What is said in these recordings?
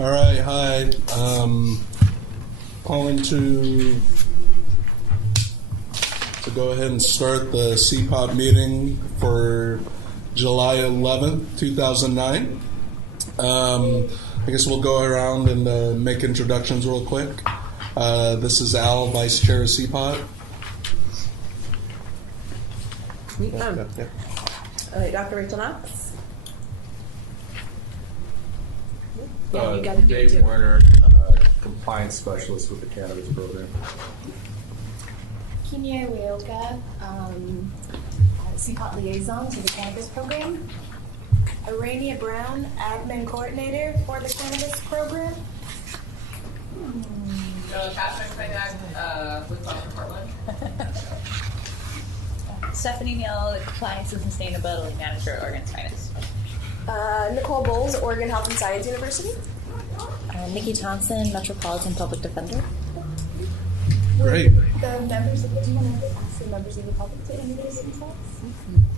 All right, hi. Calling to go ahead and start the CPOT meeting for July 11th, 2009. I guess we'll go around and make introductions real quick. This is Al, Vice Chair of CPOT. Dr. Rachel Knox. Yeah, you got to do it Dave too. Werner, Compliance Specialist with the Cannabis Program. Kinya Ueoka, CPOT Liaison to the Cannabis Program. Arania Brown, Admin Coordinator for the Cannabis Program. Catherine Cognac with Dr. Portland. Stephanie Neal, the Compliance and Sustainability Manager at Oregon's Finest. Nicole Bowles, Oregon Health and Science University. Nikki Thompson, Metropolitan Public Defender. Great. The members of the want to ask the members of the public to introduce themselves?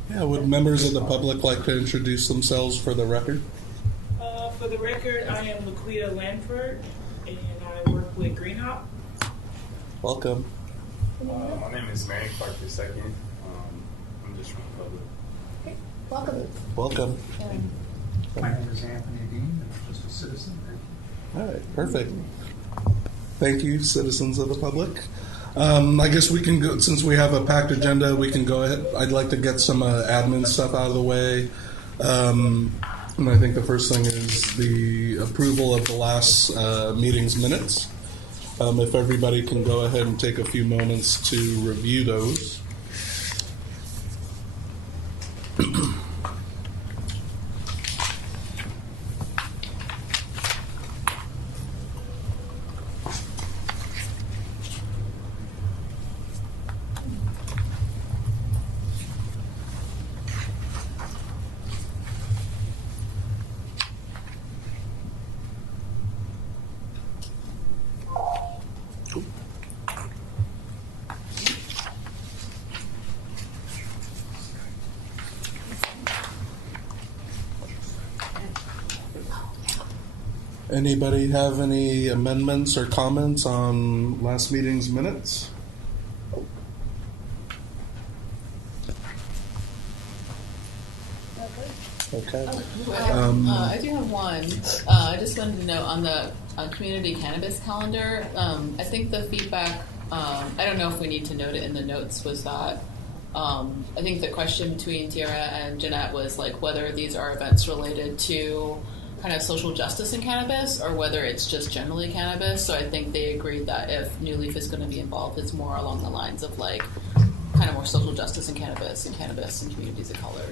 Yeah, would members of the public like to introduce themselves for the record? For the record, I am Laquita Lanford, and I work with Green Hop. Welcome. My name is Mary Clark II. I'm just from the public. Okay, welcome. Welcome. My name is Anthony Dean, and I'm just a citizen. All right, perfect. Thank you, citizens of the public. I guess we can go, since we have a packed agenda, we can go ahead. I'd like to get some admin stuff out of the way. And I think the first thing is the approval of the last meeting's minutes. If everybody can go ahead and take a few moments to review those. Anybody have any amendments or comments on last meeting's minutes? Okay. I do have one. I just wanted to know on the community cannabis calendar, I think the feedback, I don't know if we need to note it in the notes, was that I think the question between Tiara and Jeanette was like whether these are events related to kind of social justice in cannabis or whether it's just generally cannabis. So I think they agreed that if New Leaf is going to be involved, it's more along the lines of like kind of more social justice in cannabis and communities of color.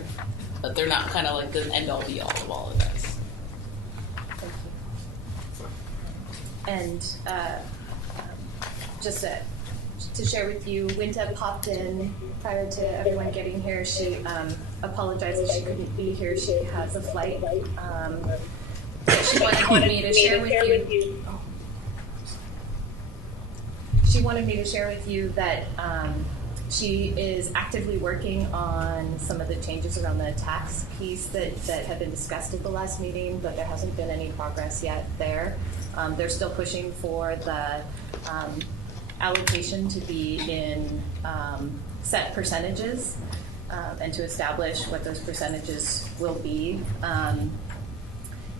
But they're not kind of like the end all be all of all of this. And just to share with you, Winta popped in prior to everyone getting here. She apologizes she couldn't be here. She has a flight. She wanted me to share with you. She wanted me to share with you that she is actively working on some of the changes around the tax piece that have been discussed at the last meeting, but there hasn't been any progress yet there. They're still pushing for the allocation to be in set percentages and to establish what those percentages will be.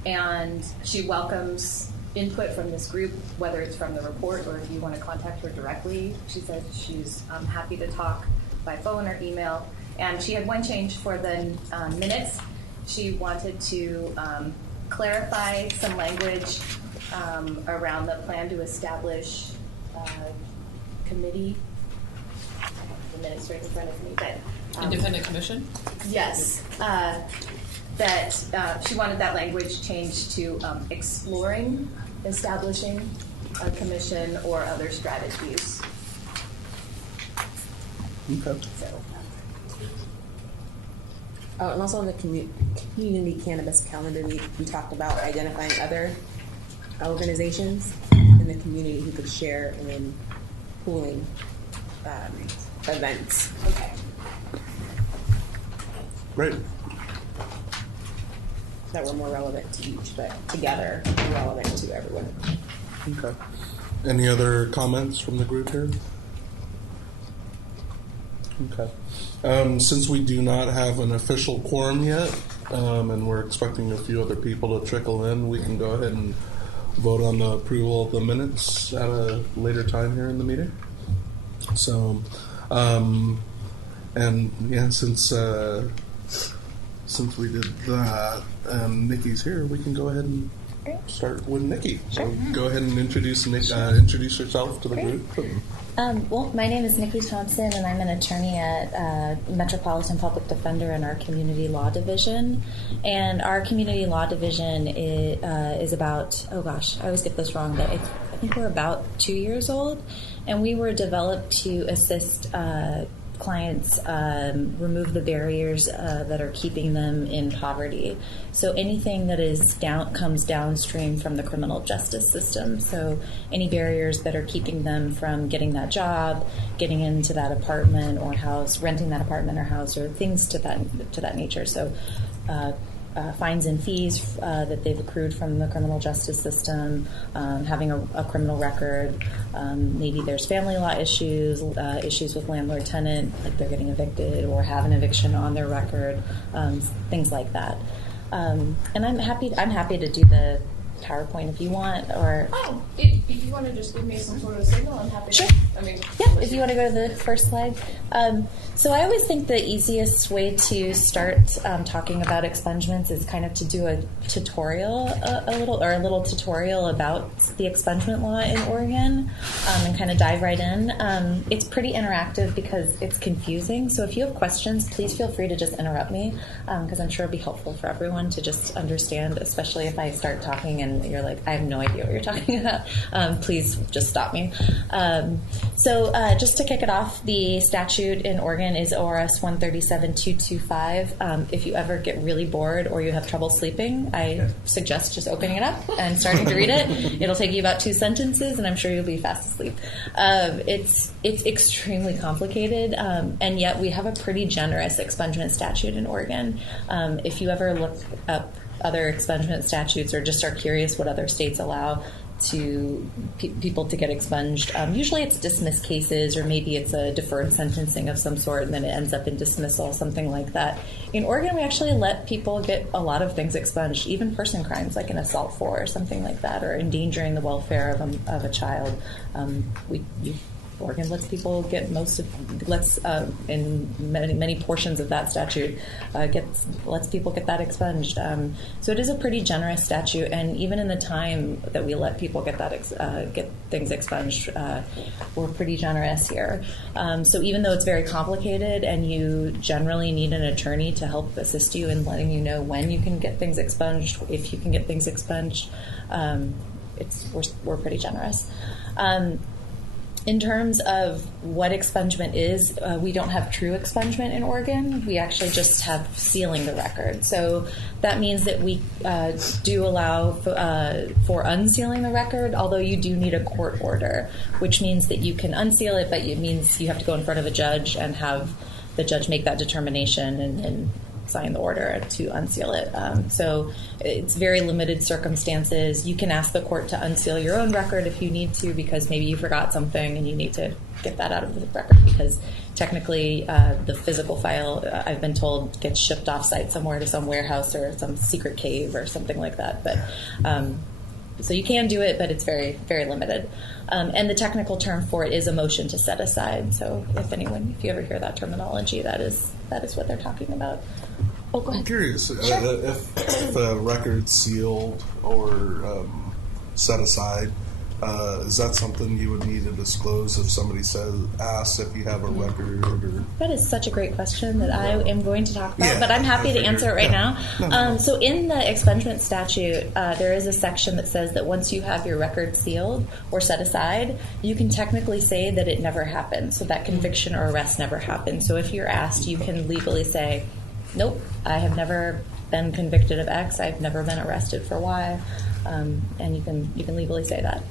And she welcomes input from this group, whether it's from the report or if you want to contact her directly. She said she's happy to talk by phone or email. And she had one change for the minutes. She wanted to clarify some language around the plan to establish committee. The minutes right in front of me, but Independent commission? yes. That she wanted that language changed to exploring establishing a commission or other strategies. Okay. So, And also on the community cannabis calendar, we talked about identifying other organizations in the community who could share in pooling events. okay. Great. that were more relevant to each, but together more relevant to everyone. Okay. Any other comments from the group here? Okay. Since we do not have an official quorum yet, and we're expecting a few other people to trickle in, we can go ahead and vote on the approval of the minutes at a later time here in the meeting. So, and yeah, since we did that and Nikki's here, we can go ahead and start with Nikki. So go ahead and introduce yourself to the group. Well, my name is Nikki Thompson, and I'm an attorney at Metropolitan Public Defender in our Community Law Division. And our Community Law Division is about, oh gosh, I always get this wrong, but I think we're about 2 years old. And we were developed to assist clients remove the barriers that are keeping them in poverty. So anything that is comes downstream from the criminal justice system. So any barriers that are keeping them from getting that job, getting into that apartment or house, renting that apartment or house, or things to that nature. So fines and fees that they've accrued from the criminal justice system, having a criminal record, maybe there's family law issues with landlord-tenant, like they're getting evicted or have an eviction on their record, things like that. And I'm happy to do the PowerPoint if you want, or If you want to just give me some sort of signal, I'm happy Sure. to. If you want to go to the first slide. So I always think the easiest way to start talking about expungements is kind of to do a tutorial, a little tutorial about the expungement law in Oregon, and kind of dive right in. It's pretty interactive because it's confusing. So if you have questions, please feel free to just interrupt me, because I'm sure it'll be helpful for everyone to just understand, especially if I start talking and you're like, I have no idea what you're talking about. Please just stop me. So just to kick it off, the statute in Oregon is ORS 137.225. If you ever get really bored or you have trouble sleeping, I suggest just opening it up and starting to read it. It'll take you about 2 sentences, and I'm sure you'll be fast asleep. It's extremely complicated, and yet we have a pretty generous expungement statute in Oregon. If you ever look up other expungement statutes or just are curious what other states allow to people to get expunged, usually it's dismissed cases, or maybe it's a deferred sentencing of some sort and then it ends up in dismissal, something like that. In Oregon, we actually let people get a lot of things expunged, even person crimes like an assault or something like that, or endangering the welfare of a child. Oregon lets people get in many portions of that statute, lets people get that expunged. So it is a pretty generous statute, and even in the time that we let people get things expunged, we're pretty generous here. So even though it's very complicated, and you generally need an attorney to help assist you in letting you know when you can get things expunged, if you can get things expunged, we're pretty generous. In terms of what expungement is, we don't have true expungement in Oregon. We actually just have sealing the record. So that means that we do allow for unsealing the record, although you do need a court order, which means that you can unseal it, but it means you have to go in front of a judge and have the judge make that determination and sign the order to unseal it. So it's very limited circumstances. You can ask the court to unseal your own record if you need to, because maybe you forgot something and you need to get that out of the record, because technically the physical file, I've been told, gets shipped off-site somewhere to some warehouse or some secret cave or something like that. But so you can do it, but it's very, very limited. And the technical term for it is a motion to set aside. So if you ever hear that terminology, that is what they're talking about. Oh, go ahead. I'm curious, Sure. if a record's sealed or set aside, is that something you would need to disclose if somebody asks if you have a record? Or? That is such a great question that I am going to talk about, but I'm happy to answer it right now. No. So in the expungement statute, there is a section that says that once you have your record sealed or set aside, you can technically say that it never happened, so that conviction or arrest never happened. So if you're asked, you can legally say, nope, I have never been convicted of X, I've never been arrested for Y, and you can legally say that.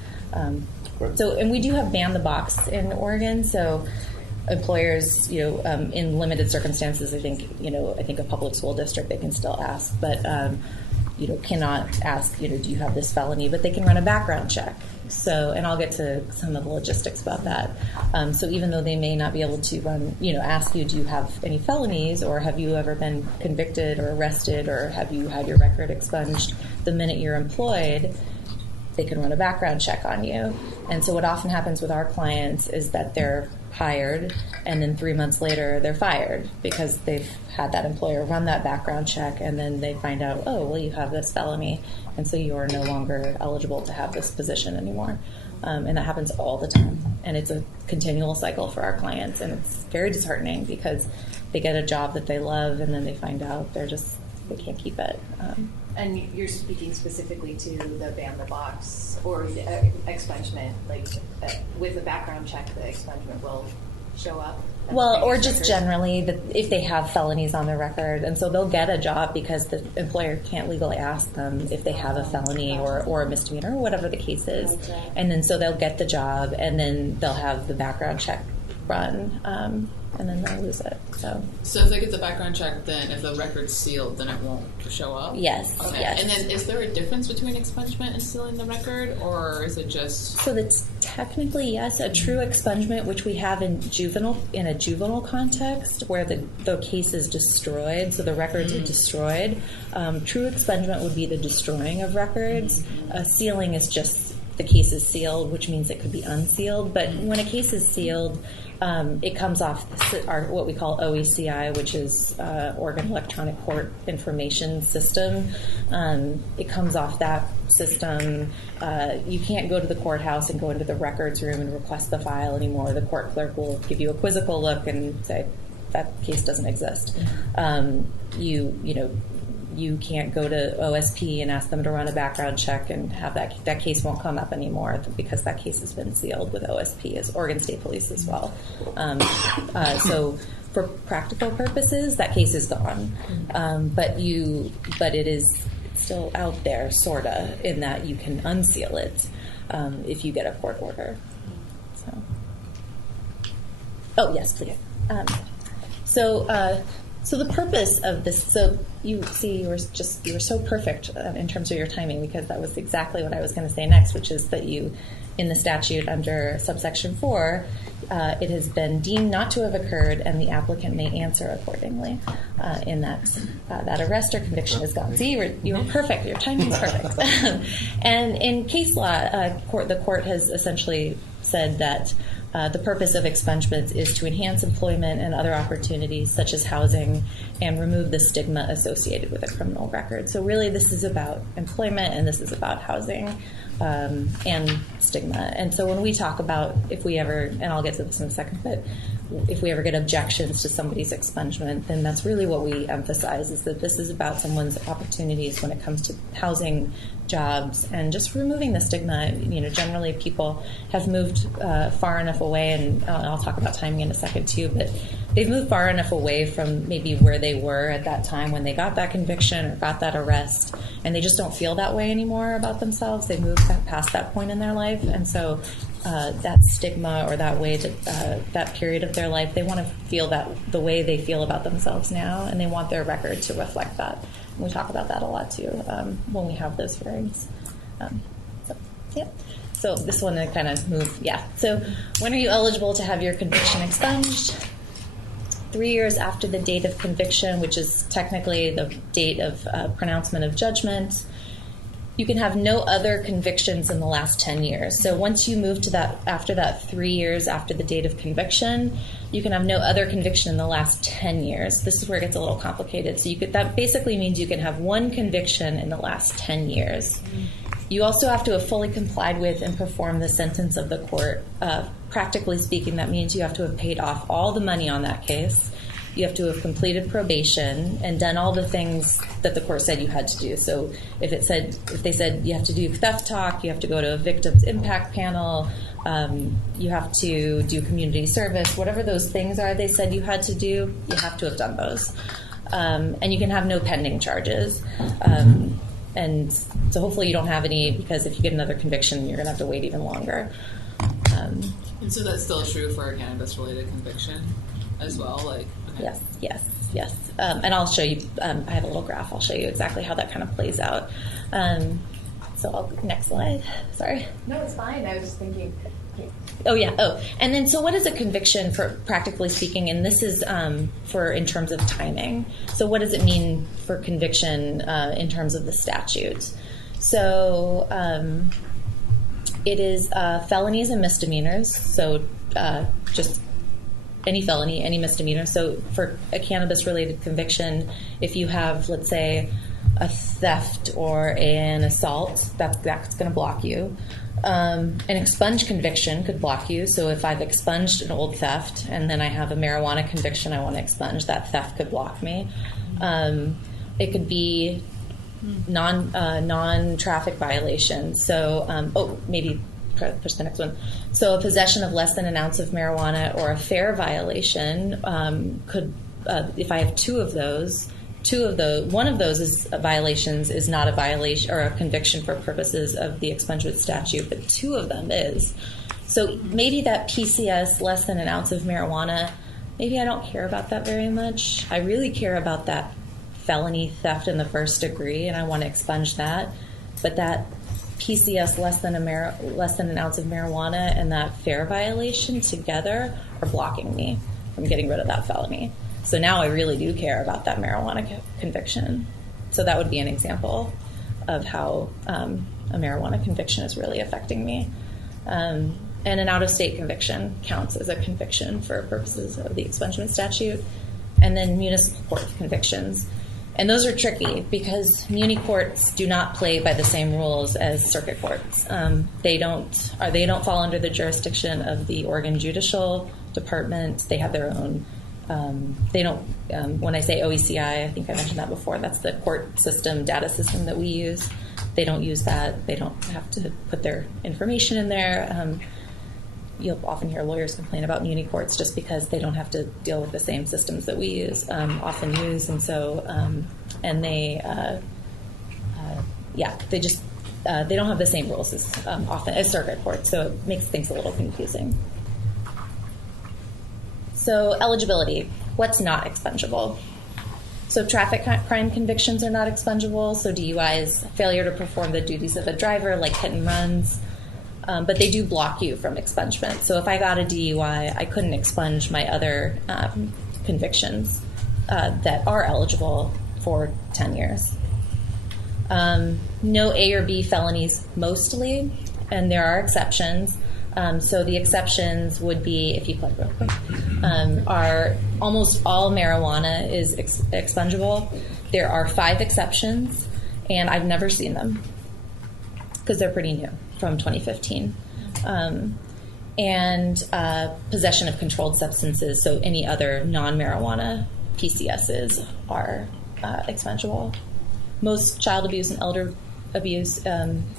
So, and we do have ban the box in Oregon, so employers, in limited circumstances, I think a public school district, they can still ask, but cannot ask, do you have this felony, but they can run a background check. So, and I'll get to some of the logistics about that. So even though they may not be able to run, ask you, do you have any felonies, or have you ever been convicted or arrested, or have you had your record expunged the minute you're employed, they can run a background check on you. And so what often happens with our clients is that they're hired, and then 3 months later they're fired because they've had that employer run that background check, and then they find out, oh, well, you have this felony, and so you are no longer eligible to have this position anymore. And that happens all the time. And it's a continual cycle for our clients, and it's very disheartening because they get a job that they love, and then they find out they can't keep it. And you're speaking specifically to the ban the box or the expungement, with the background check, the expungement will show up? Well, or just generally, if they have felonies on their record, and so they'll get a job because the employer can't legally ask them if they have a felony or a misdemeanor or whatever the case is. And then so they'll get the job, and then they'll have the background check run, and then they'll lose it. So if they get the background check, then if the record's sealed, then it won't show up? Yes. Okay. Yes. And then is there a difference between expungement and sealing the record, or is it just... So that's technically, yes, a true expungement, which we have in a juvenile context where the case is destroyed, so the records are destroyed. True expungement would be the destroying of records. Sealing is just the case is sealed, which means it could be unsealed. But when a case is sealed, it comes off what we call OECI, which is Oregon Electronic Court Information System. It comes off that system. You can't go to the courthouse and go into the records room and request the file anymore. The court clerk will give you a quizzical look and say, that case doesn't exist. You can't go to OSP and ask them to run a background check and have that case won't come up anymore because that case has been sealed with OSP, as Oregon State Police as well. So for practical purposes, that case is gone. But it is still out there, sorta, in that you can unseal it if you get a court order. Oh yes, please. So the purpose of this, so you see, you were so perfect in terms of your timing, because that was exactly what I was going to say next, which is that in the statute under subsection 4, it has been deemed not to have occurred, and the applicant may answer accordingly. In that arrest or conviction is gone. See, you were perfect. Your timing is perfect. And in case law, the court has essentially said that the purpose of expungements is to enhance employment and other opportunities such as housing and remove the stigma associated with a criminal record. So really this is about employment, and this is about housing and stigma. And so when we talk about if we ever, and I'll get to this in a second, but if we ever get objections to somebody's expungement, then that's really what we emphasize, is that this is about someone's opportunities when it comes to housing, jobs, and just removing the stigma. Generally people have moved far enough away, and I'll talk about timing in a second too, but they've moved far enough away from maybe where they were at that time when they got that conviction or got that arrest, and they just don't feel that way anymore about themselves. They've moved past that point in their life, and so that stigma, or that way that period of their life, they want to feel that the way they feel about themselves now, and they want their record to reflect that. And we talk about that a lot too when we have those hearings. So this one, I kind of move. So when are you eligible to have your conviction expunged? 3 years after the date of conviction, which is technically the date of pronouncement of judgment. You can have no other convictions in the last 10 years. So once you move to that, after that 3 years after the date of conviction, you can have no other conviction in the last 10 years. This is where it gets a little complicated. So that basically means you can have one conviction in the last 10 years. You also have to have fully complied with and performed the sentence of the court. Practically speaking, that means you have to have paid off all the money on that case. You have to have completed probation and done all the things that the court said you had to do. So if they said you have to do theft talk, you have to go to a victims impact panel, you have to do community service, whatever those things are they said you had to do, you have to have done those. And you can have no pending charges. And so hopefully you don't have any, because if you get another conviction, you're going to have to wait even longer. And so that's still true for a cannabis-related conviction as well? Yes. And I'll show you, I have a little graph. I'll show you exactly how that kind of plays out. Next slide. Sorry. No, it's fine. I was just thinking. And then so what is a conviction for practically speaking? And this is for in terms of timing. So what does it mean for conviction in terms of the statute? So it is felonies and misdemeanors. So just any felony, any misdemeanor. So for a cannabis-related conviction, if you have, let's say, a theft or an assault, that's going to block you. An expunged conviction could block you. So if I've expunged an old theft and then I have a marijuana conviction I want to expunge, that theft could block me. It could be non-traffic violations. So, maybe push the next one. So a possession of less than an ounce of marijuana or a fare violation could, if I have two of those, one of those violations is not a violation or a conviction for purposes of the expungement statute, but two of them is. So maybe that PCS, less than an ounce of marijuana, maybe I don't care about that very much. I really care about that felony theft in the first degree, and I want to expunge that. But that PCS, less than an ounce of marijuana, and that fare violation together are blocking me from getting rid of that felony. So now I really do care about that marijuana conviction. So that would be an example of how a marijuana conviction is really affecting me. And an out-of-state conviction counts as a conviction for purposes of the expungement statute. And then municipal court convictions. And those are tricky because muni courts do not play by the same rules as circuit courts. They don't fall under the jurisdiction of the Oregon Judicial Department. They have their own. They don't. When I say OECI, I think I mentioned that before. That's the court system, data system that we use. They don't use that. They don't have to put their information in there. You'll often hear lawyers complain about muni courts just because they don't have to deal with the same systems that we often use, and so they just they don't have the same rules as often as circuit courts, so it makes things a little confusing. So eligibility, what's not expungible? So traffic crime convictions are not expungible. So DUIs, failure to perform the duties of a driver, like hit and runs. But they do block you from expungement. So if I got a DUI, I couldn't expunge my other convictions that are eligible for 10 years. No A or B felonies mostly, and there are exceptions. So the exceptions would be, if you click real quick, are almost all marijuana is expungible. There are 5 exceptions, and I've never seen them because they're pretty new, from 2015. And possession of controlled substances, so any other non-marijuana PCSs are expungible. Most child abuse and elder abuse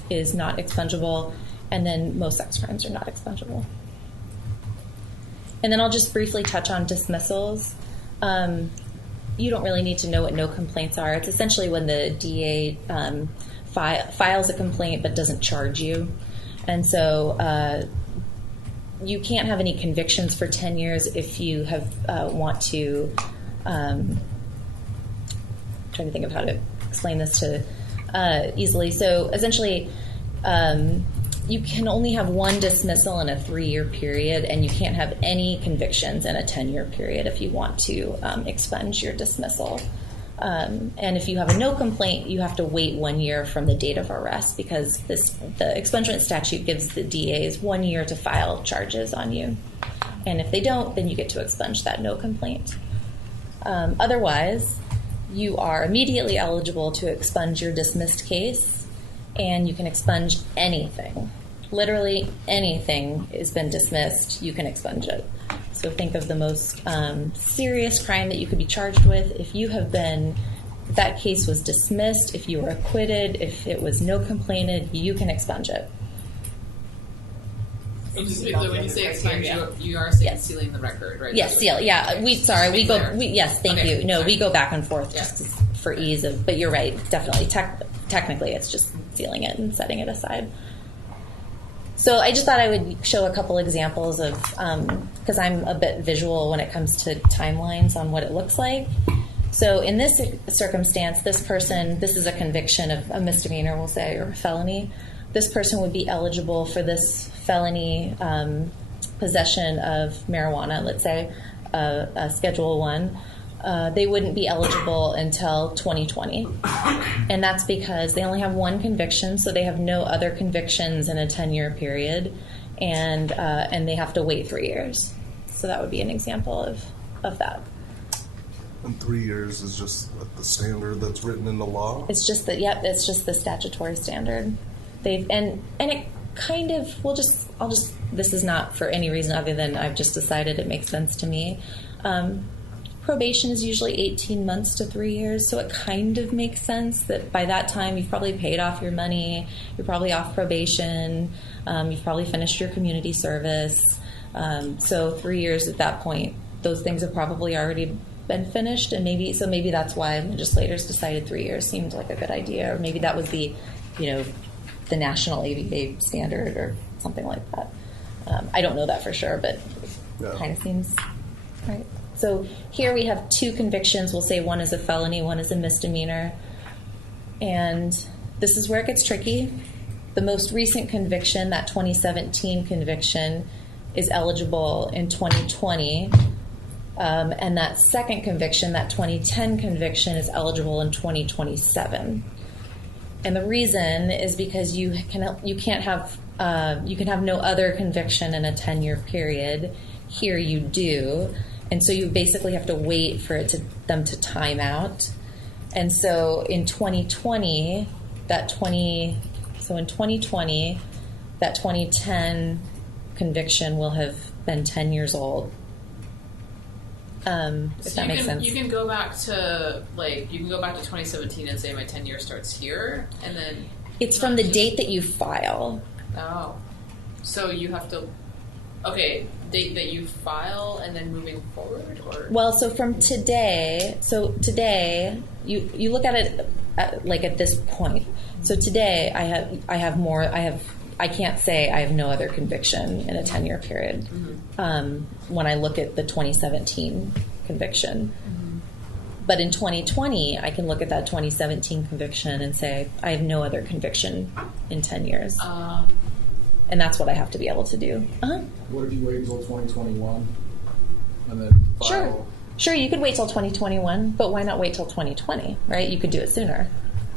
is not expungible, and then most sex crimes are not expungible. And then I'll just briefly touch on dismissals. You don't really need to know what no complaints are. It's essentially when the DA files a complaint but doesn't charge you. And so you can't have any convictions for 10 years if you have want to trying to think of how to explain this to easily. So essentially you can only have one dismissal in a 3-year period, and you can't have any convictions in a 10-year period if you want to expunge your dismissal. And if you have a no complaint, you have to wait 1 year from the date of arrest, because the expungement statute gives the DAs 1 year to file charges on you. And if they don't, then you get to expunge that no complaint. Otherwise, you are immediately eligible to expunge your dismissed case, and you can expunge anything. Literally anything has been dismissed, you can expunge it. So think of the most serious crime that you could be charged with. If that case was dismissed, if you were acquitted, if it was no complained, you can expunge it. So just when you say expunge, you are saying sealing the record, right? Yes, seal. Yeah, yes, thank you. No, we go back and forth just for ease of. But you're right, definitely. Technically, it's just sealing it and setting it aside. So I just thought I would show a couple examples of, because I'm a bit visual when it comes to timelines on what it looks like. So in this circumstance, this person, this is a conviction of a misdemeanor, we'll say, or a felony. This person would be eligible for this felony possession of marijuana, let's say, a Schedule 1. They wouldn't be eligible until 2020. And that's because they only have one conviction, so they have no other convictions in a 10-year period, and they have to wait 3 years. So that would be an example of that. And 3 years is just the standard that's written in the law? It's just that, yep, it's just the statutory standard. And it kind of, this is not for any reason other than I've just decided it makes sense to me. Probation is usually 18 months to 3 years, so it kind of makes sense that by that time you've probably paid off your money, you're probably off probation, you've probably finished your community service. So 3 years at that point, those things have probably already been finished, and maybe that's why legislators decided 3 years seemed like a good idea, or maybe that was the national ABA standard or something like that. I don't know that for sure, but it kind of seems right. So here we have two convictions. We'll say one is a felony, one is a misdemeanor. And this is where it gets tricky. The most recent conviction, that 2017 conviction, is eligible in 2020. And that second conviction, that 2010 conviction, is eligible in 2027. And the reason is because you can have no other conviction in a 10-year period. Here you do. And so you basically have to wait for them to time out. And so in 2020, that 2010 conviction will have been 10 years old. If that makes sense. You can go back to 2017 and say my 10 years starts here, and then it's from the date that you file. Oh, so you have to. Okay, date that you file and then moving forward, or well, so from today. So today, you look at it at this point. So today, I can't say I have no other conviction in a 10-year period. Mm-hmm. When I look at the 2017 conviction, mm-hmm. But in 2020, I can look at that 2017 conviction and say I have no other conviction in 10 years. And that's what I have to be able to do. Uh-huh. What if you wait until 2021 and then file? Sure, you could wait till 2021, but why not wait till 2020, right? You could do it sooner.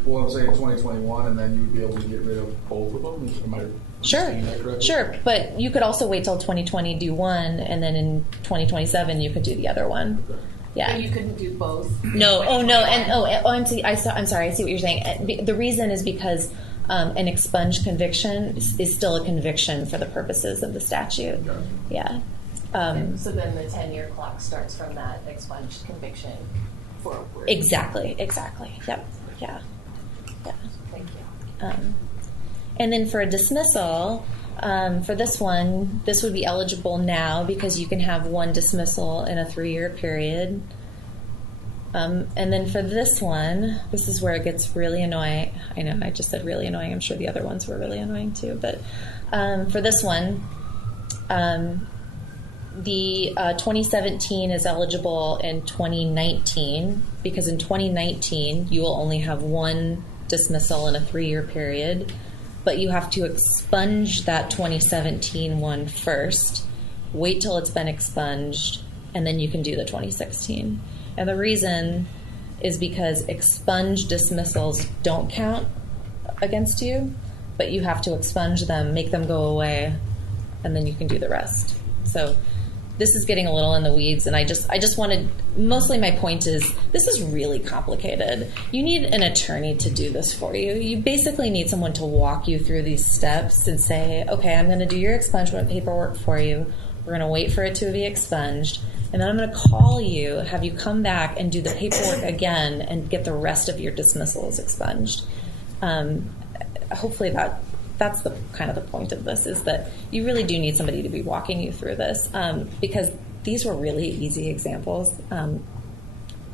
Well, I'm saying 2021, and then you'd be able to get rid of both of them? Am I understanding that correctly? Sure, but you could also wait till 2020, do one, and then in 2027 you could do the other one. Okay. Yeah. But you couldn't do both? No, I'm sorry, I see what you're saying. The reason is because an expunged conviction is still a conviction for the purposes of the statute. Gotcha. Yeah. So then the 10-year clock starts from that expunged conviction forward. Exactly. Yep. Yeah. Thank you. And then for a dismissal, for this one, this would be eligible now because you can have one dismissal in a 3-year period. And then for this one, this is where it gets really annoying. I know I just said really annoying. I'm sure the other ones were really annoying too. But for this one, the 2017 is eligible in 2019 because in 2019 you will only have one dismissal in a 3-year period, but you have to expunge that 2017 one first, wait till it's been expunged, and then you can do the 2016. And the reason is because expunged dismissals don't count against you, but you have to expunge them, make them go away, and then you can do the rest. So this is getting a little in the weeds, and I just wanted, mostly my point is, this is really complicated. You need an attorney to do this for you. You basically need someone to walk you through these steps and say, okay, I'm going to do your expungement paperwork for you. We're going to wait for it to be expunged, and then I'm going to call you, have you come back and do the paperwork again and get the rest of your dismissals expunged. Hopefully that's the kind of the point of this, is that you really do need somebody to be walking you through this, because these were really easy examples,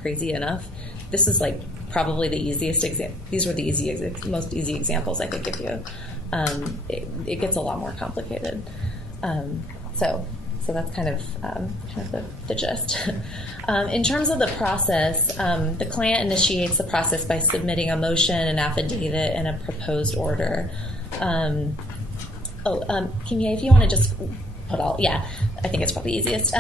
crazy enough. This is like probably the easiest these were the most easy examples I could give you. It gets a lot more complicated. So that's kind of the gist. In terms of the process, the client initiates the process by submitting a motion, an affidavit, and a proposed order. Kimia, if you want to just put I think it's probably easiest.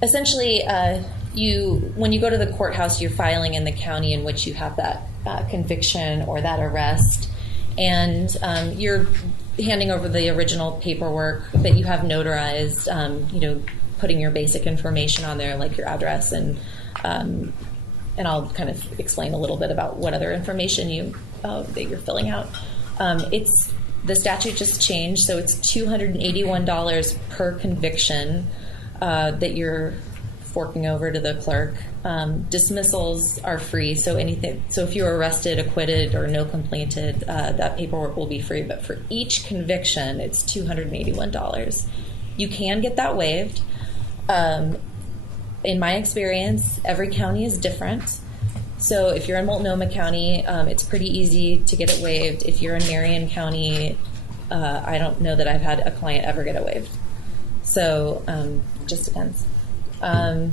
Essentially, when you go to the courthouse, you're filing in the county in which you have that conviction or that arrest, and you're handing over the original paperwork that you have notarized, putting your basic information on there, like your address, and I'll kind of explain a little bit about what other information that you're filling out. The statute just changed, so it's $281 per conviction that you're forking over to the clerk. Dismissals are free, so if you're arrested, acquitted, or no completed, that paperwork will be free. But for each conviction, it's $281. You can get that waived. In my experience, every county is different. So if you're in Multnomah County, it's pretty easy to get it waived. If you're in Marion County, I don't know that I've had a client ever get it waived. So it just depends. So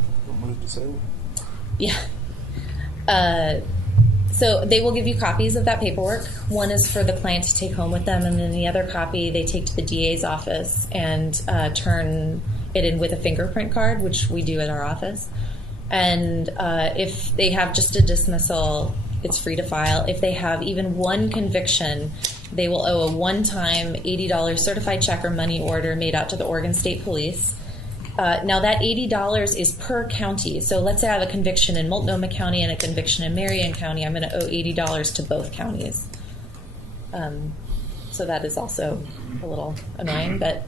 they will give you copies of that paperwork. One is for the client to take home with them, and then the other copy they take to the DA's office and turn it in with a fingerprint card, which we do at our office. And if they have just a dismissal, it's free to file. If they have even one conviction, they will owe a one-time $80 certified check or money order made out to the Oregon State Police. Now that $80 is per county. So let's say I have a conviction in Multnomah County and a conviction in Marion County. I'm going to owe $80 to both counties. So that is also a little annoying, but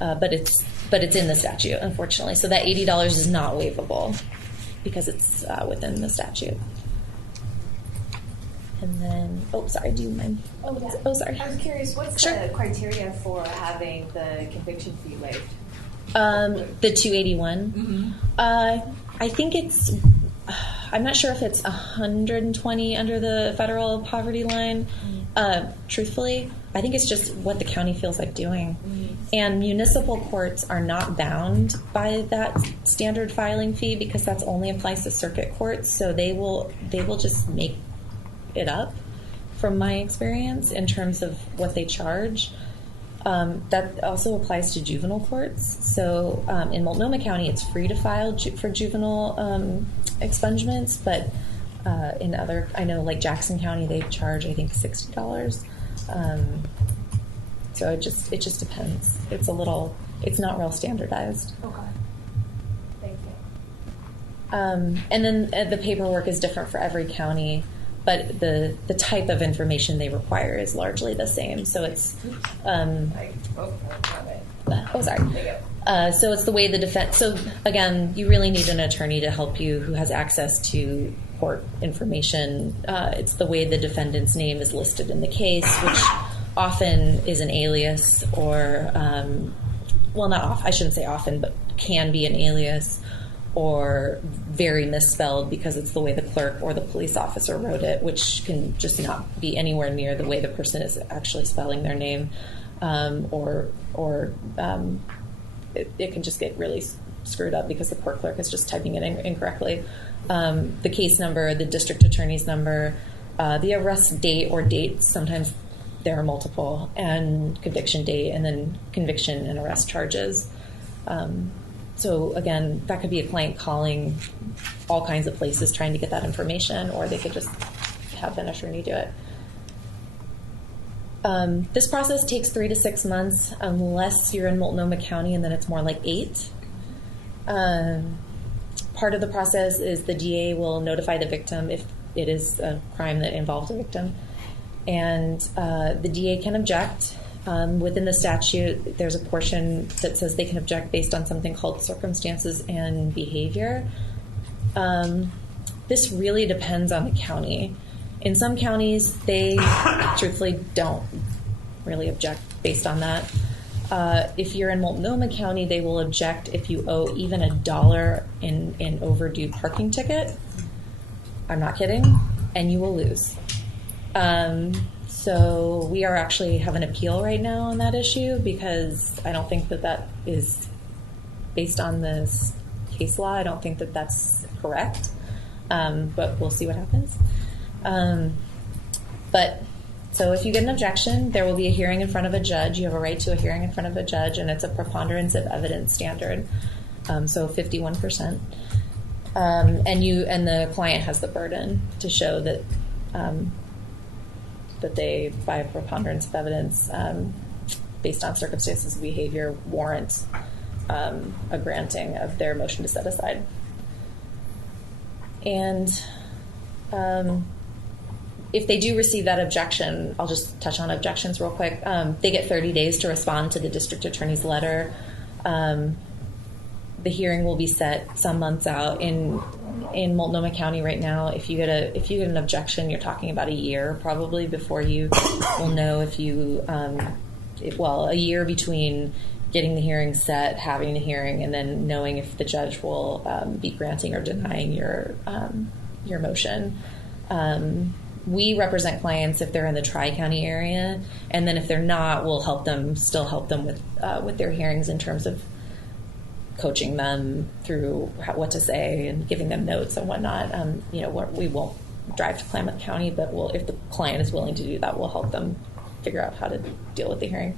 it's in the statute, unfortunately. So that $80 is not waivable because it's within the statute. And then, do you mind? Sorry. I was curious, what's the criteria for having the conviction fee waived? The 281. I think it's. I'm not sure if it's 120 under the federal poverty line. Truthfully, I think it's just what the county feels like doing. And municipal courts are not bound by that standard filing fee because that's only applies to circuit courts. So they will just make it up, from my experience, in terms of what they charge. That also applies to juvenile courts. So in Multnomah County, it's free to file for juvenile expungements, but in other, I know like Jackson County, they charge I think $60. So it just depends. It's not real standardized. Okay. Thank you. And then the paperwork is different for every county, but the type of information they require is largely the same. So it's so it's the way the defense. So again, you really need an attorney to help you who has access to court information. It's the way the defendant's name is listed in the case, which often is an alias, or I shouldn't say often, but can be an alias, or very misspelled because it's the way the clerk or the police officer wrote it, which can just not be anywhere near the way the person is actually spelling their name, or it can just get really screwed up because the court clerk is just typing it incorrectly. The case number, the district attorney's number, the arrest date or dates, sometimes there are multiple, and conviction date, and then conviction and arrest charges. So again, that could be a client calling all kinds of places trying to get that information, or they could just have an attorney do it. This process takes 3 to 6 months unless you're in Multnomah County, and then it's more like 8. Part of the process is the DA will notify the victim if it is a crime that involves a victim, and the DA can object. Within the statute, there's a portion that says they can object based on something called circumstances and behavior. This really depends on the county. In some counties, they truthfully don't really object based on that. If you're in Multnomah County, they will object if you owe even $1 in overdue parking ticket. I'm not kidding, and you will lose. So we are actually have an appeal right now on that issue because I don't think that that is based on this case law. I don't think that that's correct, but we'll see what happens. But so if you get an objection, there will be a hearing in front of a judge. You have a right to a hearing in front of a judge, and it's a preponderance of evidence standard, so 51%. And the client has the burden to show that that they, by a preponderance of evidence, based on circumstances of behavior, warrant a granting of their motion to set aside. And if they do receive that objection, I'll just touch on objections real quick. They get 30 days to respond to the district attorney's letter. The hearing will be set some months out. In Multnomah County right now, if you get an objection, you're talking about a year probably before you will know if you a year between getting the hearing set, having the hearing, and then knowing if the judge will be granting or denying your motion. We represent clients if they're in the Tri-County area, and then if they're not, we'll still help them with their hearings in terms of coaching them through what to say and giving them notes and whatnot. We won't drive to Klamath County, but if the client is willing to do that, we'll help them figure out how to deal with the hearing.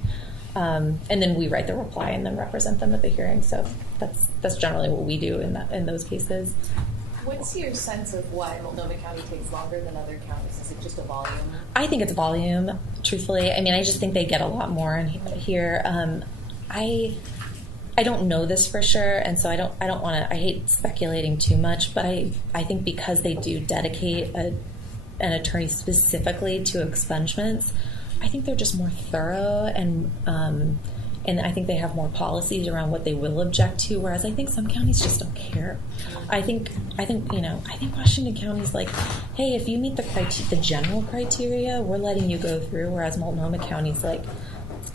And then we write the reply and then represent them at the hearing. So that's generally what we do in those cases. What's your sense of why Multnomah County takes longer than other counties? Is it just a volume? I think it's volume, truthfully. I mean, I just think they get a lot more in here. I don't know this for sure, and so I don't want to. I hate speculating too much, but I think because they do dedicate an attorney specifically to expungements, I think they're just more thorough, and I think they have more policies around what they will object to. Whereas I think some counties just don't care. I think Washington County's like, hey, if you meet the general criteria, we're letting you go through. Whereas Multnomah County's like,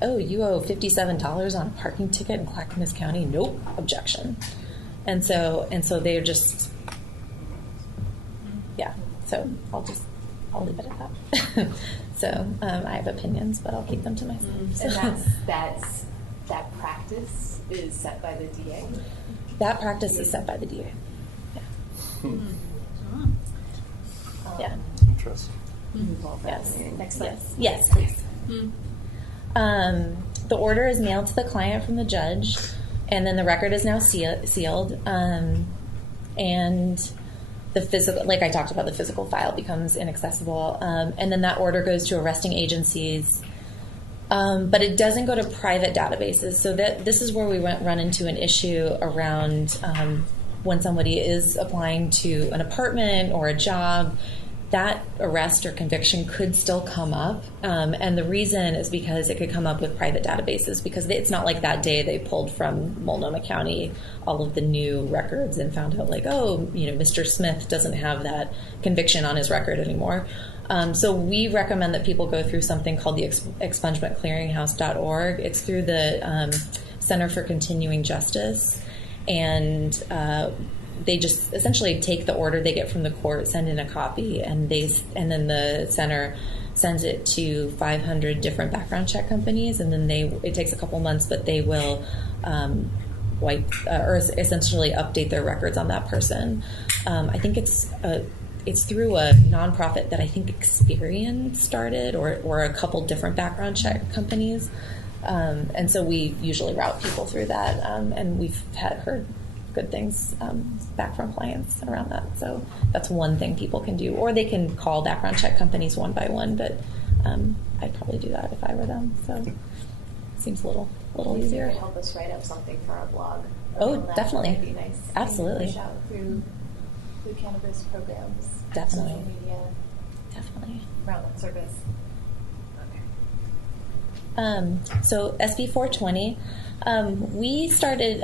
oh, you owe $57 on a parking ticket in Clackamas County? Nope, objection. And so they're just, yeah. So I'll leave it at that. So I have opinions, but I'll keep them to myself. So. And that practice is set by the DA? That practice is set by the DA. Yeah. Yeah. Interesting. Yes. Next slide. Yes, please. The order is mailed to the client from the judge, and then the record is now sealed. And the physical, like I talked about, the physical file becomes inaccessible. And then that order goes to arresting agencies, but it doesn't go to private databases. So this is where we run into an issue around when somebody is applying to an apartment or a job. That arrest or conviction could still come up, and the reason is because it could come up with private databases, because it's not like that day they pulled from Multnomah County all of the new records and found out, like, oh, Mr. Smith doesn't have that conviction on his record anymore. So we recommend that people go through something called the expungementclearinghouse.org. It's through the Center for Continuing Justice, and they just essentially take the order they get from the court, send in a copy, and then the center sends it to 500 different background check companies, and then it takes a couple months, but they will wipe or essentially update their records on that person. I think it's through a nonprofit that I think Experian started, or a couple different background check companies, and so we usually route people through that, and we've heard good things back from clients around that. So that's one thing people can do, or they can call background check companies one by one, but I'd probably do that if I were them. So it seems a little easier. Help us write up something for our blog. Oh, definitely. That'd be nice. Absolutely. Push out through cannabis programs. Definitely. Social media. Definitely. Around that service. So SB 420, we started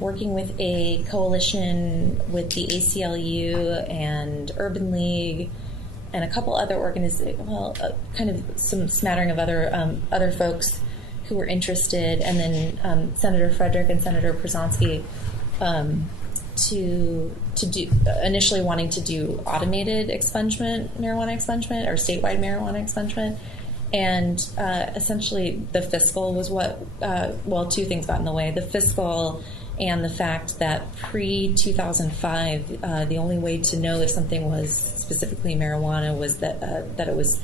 working with a coalition with the ACLU and Urban League and a couple other organizations, kind of some smattering of other folks who were interested, and then Senator Frederick and Senator Przanski to do initially wanting to do automated marijuana expungement or statewide marijuana expungement, and essentially the fiscal was what two things got in the way: the fiscal and the fact that pre-2005 the only way to know if something was specifically marijuana was that it was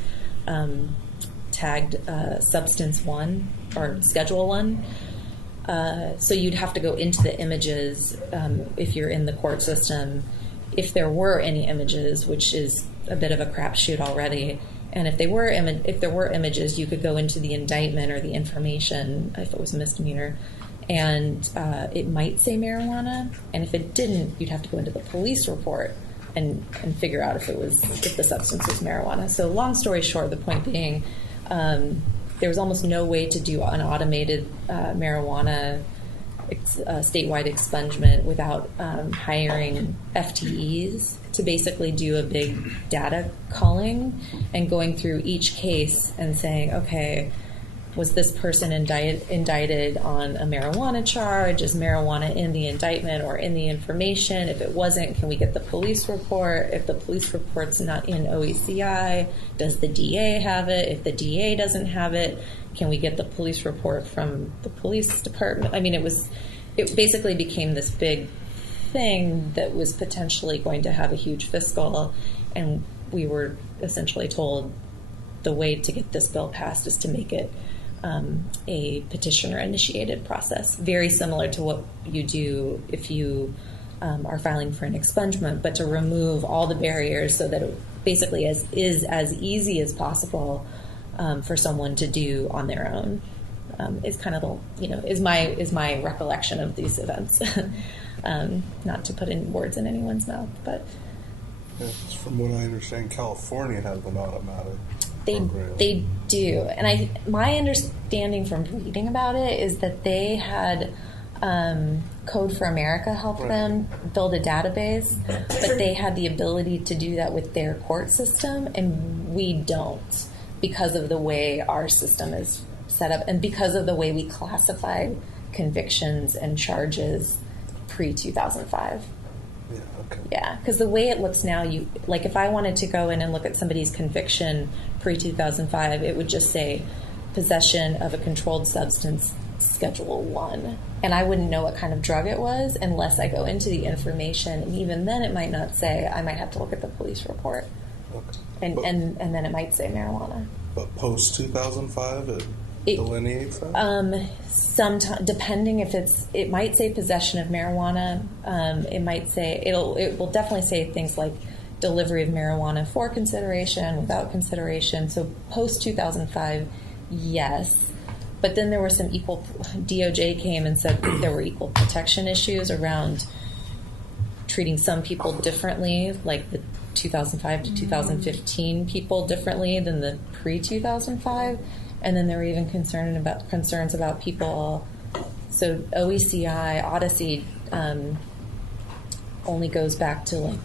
tagged Substance 1 or Schedule 1. So you'd have to go into the images if you're in the court system, if there were any images, which is a bit of a crapshoot already. And if there were images, you could go into the indictment or the information if it was a misdemeanor, and it might say marijuana. And if it didn't, you'd have to go into the police report and figure out if the substance was marijuana. So long story short, the point being, there was almost no way to do an automated marijuana statewide expungement without hiring FTEs to basically do a big data calling and going through each case and saying, okay, was this person indicted on a marijuana charge? Is marijuana in the indictment or in the information? If it wasn't, can we get the police report? If the police report's not in OECI, does the DA have it? If the DA doesn't have it, can we get the police report from the police department? I mean, it basically became this big thing that was potentially going to have a huge fiscal, and we were essentially told the way to get this bill passed is to make it a petitioner-initiated process, very similar to what you do if you are filing for an expungement, but to remove all the barriers so that it basically is as easy as possible for someone to do on their own. Is kind of is my recollection of these events. Not to put in words in anyone's mouth, but from what I understand, California has an automatic. They do, and my understanding from reading about it is that they had Code for America help them build a database, but they had the ability to do that with their court system, and we don't, because of the way our system is set up and because of the way we classify convictions and charges pre-2005. Yeah, okay. Yeah, because the way it looks now, if I wanted to go in and look at somebody's conviction pre-2005, it would just say possession of a controlled substance, Schedule 1. And I wouldn't know what kind of drug it was unless I go into the information. And even then it might not say. I might have to look at the police report. Okay. And then it might say marijuana. But post-2005, it delineates that? Sometimes, depending if it might say possession of marijuana. It might say, it will definitely say things like delivery of marijuana for consideration, without consideration. So post-2005, yes. But then there were some DOJ came and said that there were equal protection issues around treating some people differently, like the 2005 to 2015 people differently than the pre-2005. And then there were even concerns about people. So OECI, Odyssey only goes back to like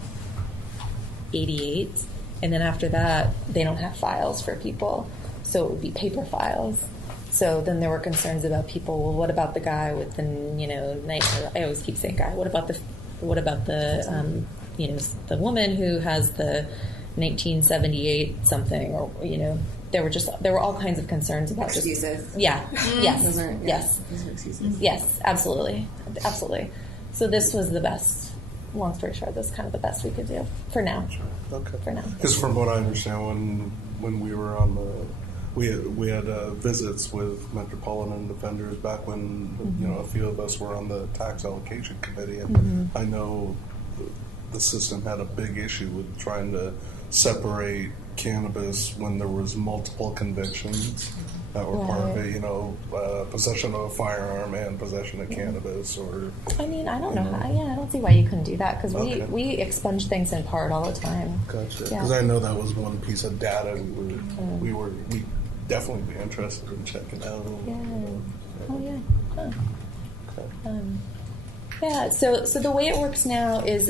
88. And then after that, they don't have files for people. So it would be paper files. So then there were concerns about people. Well, what about the guy with the, I always keep saying guy. What about the the woman who has the 1978 something, or there were all kinds of concerns about excuses. Yes, yes, absolutely. So this was the best. Long story short, this is kind of the best we could do for now. Okay. For now. Because from what I understand, when we were on we had visits with Metropolitan Defenders back when a few of us were on the tax allocation committee, and I know the system had a big issue with trying to separate cannabis when there was multiple convictions that were part of it, possession of a firearm and possession of cannabis, or... I mean, I don't know. I don't see why you couldn't do that, because Okay. we expunge things in part all the time. Gotcha. Yeah. Because I know that was one piece of data we definitely be interested in checking out. Yeah. Oh, yeah. Huh. Okay. Yeah, so the way it works now is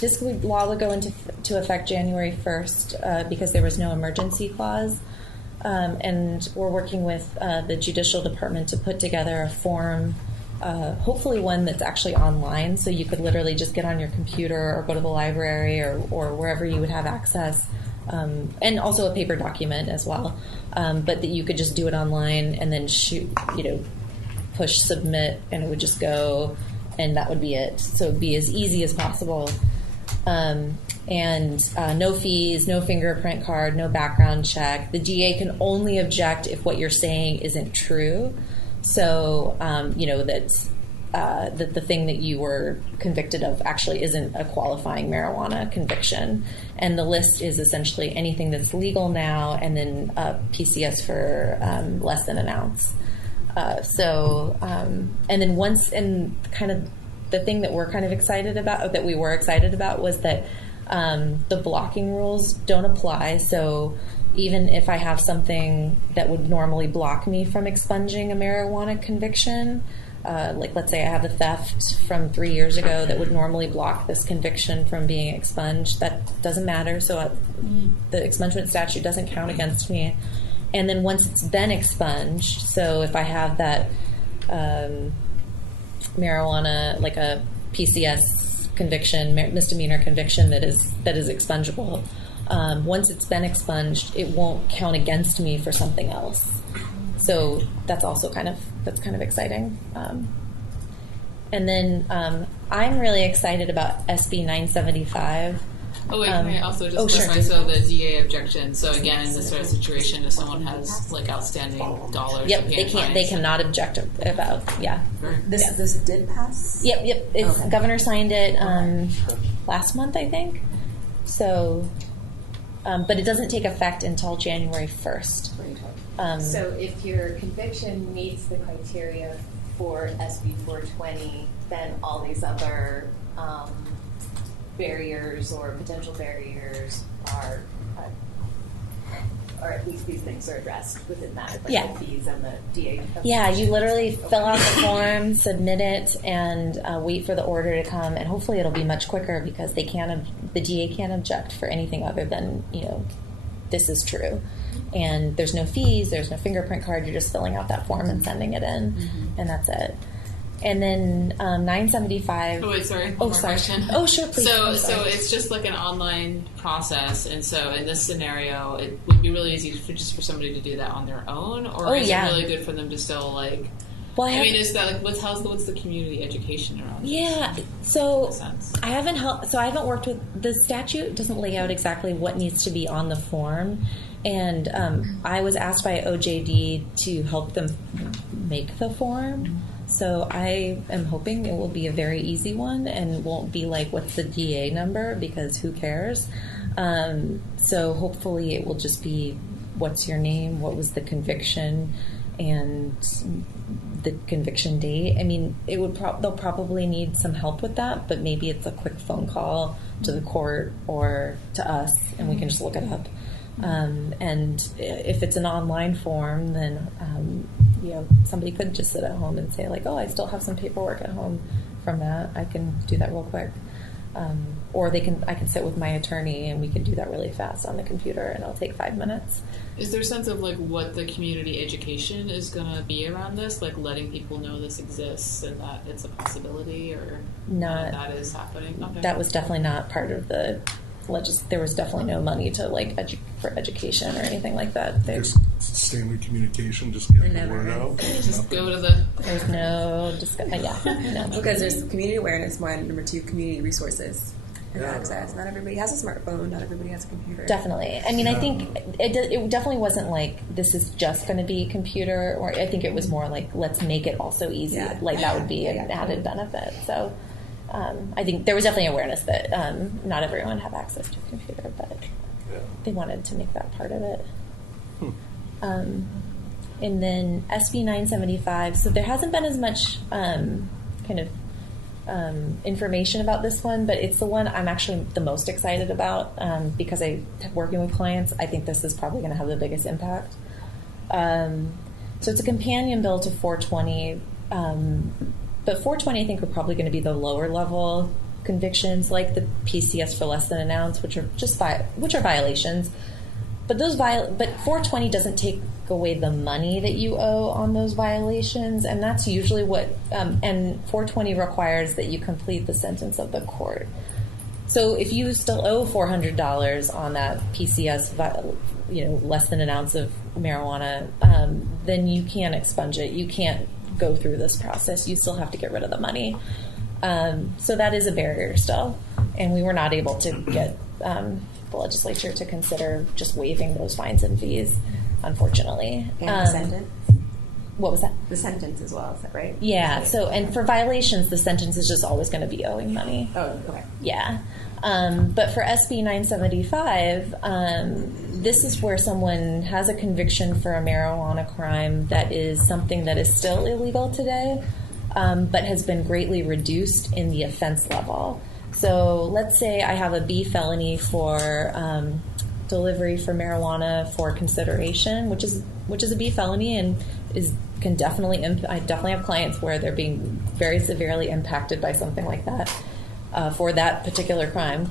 this law would go into effect January 1st because there was no emergency clause. And we're working with the Judicial Department to put together a form hopefully one that's actually online, so you could literally just get on your computer or go to the library or wherever you would have access, and also a paper document as well, but that you could just do it online and then push submit, and it would just go, and that would be it. So it'd be as easy as possible. And no fees, no fingerprint card, no background check. The DA can only object if what you're saying isn't true. So, that the thing that you were convicted of actually isn't a qualifying marijuana conviction. And the list is essentially anything that's legal now, and then PCS for less than an ounce. And then once, and kind of the thing that we're kind of excited about, that we were excited about, was that the blocking rules don't apply. So even if I have something that would normally block me from expunging a marijuana conviction, like let's say I have a theft from 3 years ago that would normally block this conviction from being expunged, that doesn't matter. So the expungement statute doesn't count against me. And then once it's been expunged, so if I have that marijuana, like a PCS conviction, misdemeanor conviction that is expungible, once it's been expunged, it won't count against me for something else. So that's also kind of exciting. And then I'm really excited about SB 975. Oh wait, can I also just clarify? So the DA objection. So again, in this sort of situation, if someone has like outstanding dollars, yep, they cannot object about. Yeah, this did pass. Yep. It's okay. Governor signed it last month, I think. So, but it doesn't take effect until January 1st. So if your conviction meets the criteria for SB 420, then all these other barriers or potential barriers are or at least these things are addressed within that, like the fees and the DA. Yeah, you literally fill out the form, submit it, and wait for the order to come, and hopefully it'll be much quicker because the DA can't object for anything other than, this is true. And there's no fees, there's no fingerprint card, you're just filling out that form and sending it in, and that's it. And then 975. Oh wait, sorry. Oh, sorry. Question. Oh, sure, please. So it's just like an online process, and so in this scenario, it would be really easy for somebody to do that on their own, or is it really good for them to still like? Well, is that like what's the community education around this? Yeah, so I haven't worked with the statute. It doesn't lay out exactly what needs to be on the form, and I was asked by OJD to help them make the form. So I am hoping it will be a very easy one and won't be like, what's the DA number? Because who cares? So hopefully it will just be, what's your name? What was the conviction? And the conviction date. I mean, it would they'll probably need some help with that, but maybe it's a quick phone call to the court or to us, and we can just look it up. And if it's an online form, then somebody could just sit at home and say like, oh, I still have some paperwork at home from that. I can do that real quick. Or I can sit with my attorney and we can do that really fast on the computer, and it'll take 5 minutes. Is there a sense of like what the community education is going to be around this, like letting people know this exists and that it's a possibility, or that is happening? Okay. That was definitely not part of the there was definitely no money to like for education or anything like that. Just standard communication, just getting the word out. Just go to the. There's no discussion. No. Because there's community awareness, one. Number two, community resources and access. Not everybody has a smartphone. Not everybody has a computer. Definitely. I mean, I think it definitely wasn't like this is just going to be computer, or I think it was more like let's make it also easy. Yeah. Like that would be an added benefit. So. I think there was definitely awareness that not everyone had access to a computer, but they wanted to make that part of it. And then SB 975. So there hasn't been as much information about this one, but it's the one I'm actually the most excited about because working with clients, I think this is probably going to have the biggest impact. So it's a companion bill to 420. But 420, I think, are probably going to be the lower level convictions, like the PCS for less than an ounce, which are just violations. but 420 doesn't take away the money that you owe on those violations, and that's usually what. And 420 requires that you complete the sentence of the court. So if you still owe $400 on that PCS, less than an ounce of marijuana, then you can't expunge it. You can't go through this process. You still have to get rid of the money. So that is a barrier still, and we were not able to get the legislature to consider just waiving those fines and fees, unfortunately. And the sentence? What was that? The sentence as well, is that right? Yeah, so, and for violations, the sentence is just always going to be owing money. Oh, okay. Yeah. But for SB 975, this is where someone has a conviction for a marijuana crime that is something that is still illegal today, but has been greatly reduced in the offense level. So let's say I have a B felony for delivery for marijuana for consideration, which is a B felony and can definitely I definitely have clients where they're being very severely impacted by something like that for that particular crime,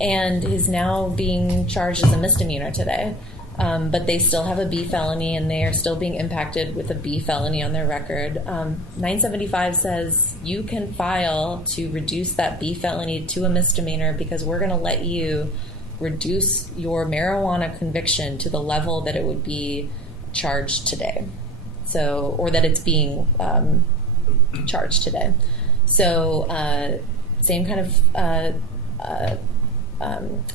and is now being charged as a misdemeanor today. But they still have a B felony, and they are still being impacted with a B felony on their record. 975 says you can file to reduce that B felony to a misdemeanor because we're going to let you reduce your marijuana conviction to the level that it would be charged today. So, or that it's being charged today. So, same kind of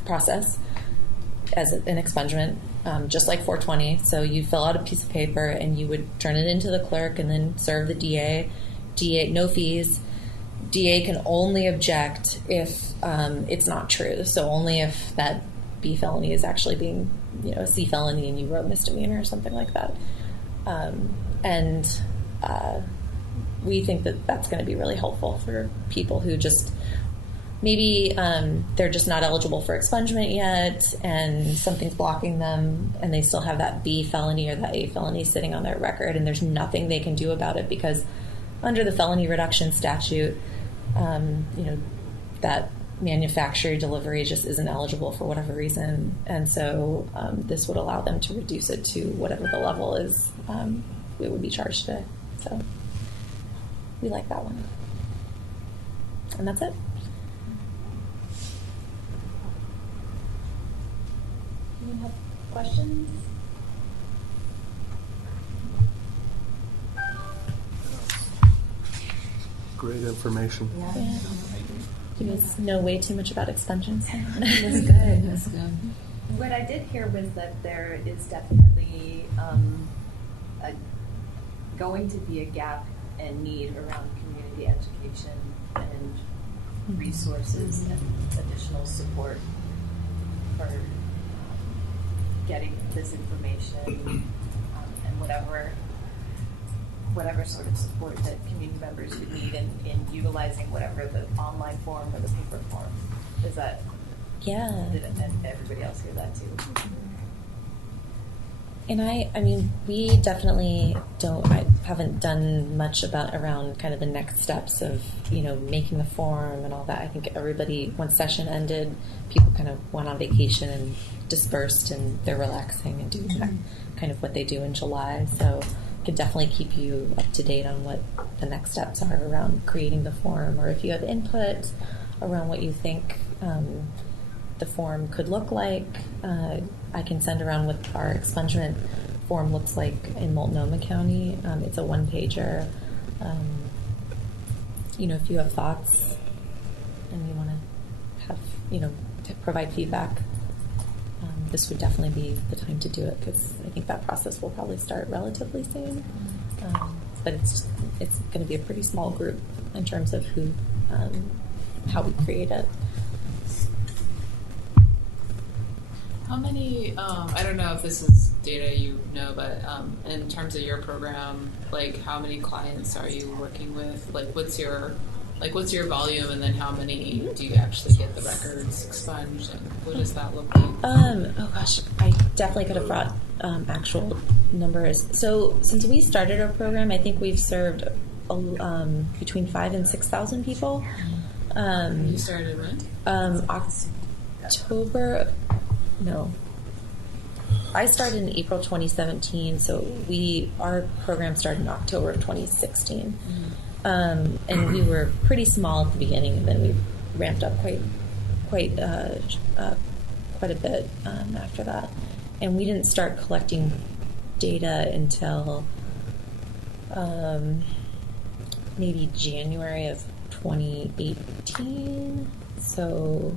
process as an expungement. Just like 420. So you fill out a piece of paper and you would turn it into the clerk and then serve the DA. DA, no fees. DA can only object if it's not true. So only if that B felony is actually being, a C felony and you wrote misdemeanor or something like that. We think that that's going to be really helpful for people who just maybe they're just not eligible for expungement yet and something's blocking them and they still have that B felony or that A felony sitting on their record and there's nothing they can do about it because under the felony reduction statute, that manufacturer delivery just isn't eligible for whatever reason. And so this would allow them to reduce it to whatever the level is it would be charged today. So we like that one. And that's it. Anyone have questions? Great information. Yeah. You guys know way too much about expunsions. That's good. That's good. What I did hear was that there is definitely going to be a gap and need around community education and resources and additional support for getting this information and whatever sort of support that community members would need in utilizing whatever the online form or the paper form. Is that? Yeah. Did everybody else hear that too? And I mean, we definitely I haven't done much around kind of the next steps of, making the form and all that. I think everybody, once session ended, people kind of went on vacation and dispersed and they're relaxing and doing that kind of what they do in July. So I could definitely keep you up to date on what the next steps are around creating the form, or if you have input around what you think the form could look like. I can send around what our expungement form looks like in Multnomah County. It's a one-pager. If you have thoughts and you want to have, to provide feedback, this would definitely be the time to do it because I think that process will probably start relatively soon. But it's going to be a pretty small group in terms of how we create it. How many, I don't know if this is data but in terms of your program, how many clients are you working with? What's your volume, and then how many do you actually get the records expunged, and what does that look like? Oh gosh, I definitely could have brought actual numbers. So since we started our program, I think we've served between 5,000 and 6,000 people. You started when? October. No. I started in April 2017, so our program started in October of 2016, and we were pretty small at the beginning, and then we ramped up quite a bit after that, and we didn't start collecting data until maybe January of 2018. So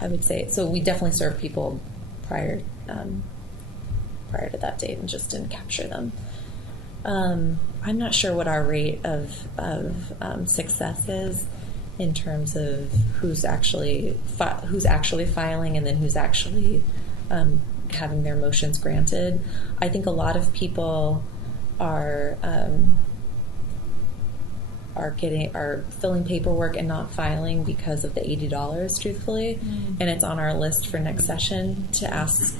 I would say, we definitely served people prior to that date and just didn't capture them. I'm not sure what our rate of success is in terms of who's actually filing and then who's actually having their motions granted. I think a lot of people are filling paperwork and not filing because of the $80, truthfully, and it's on our list for next session to ask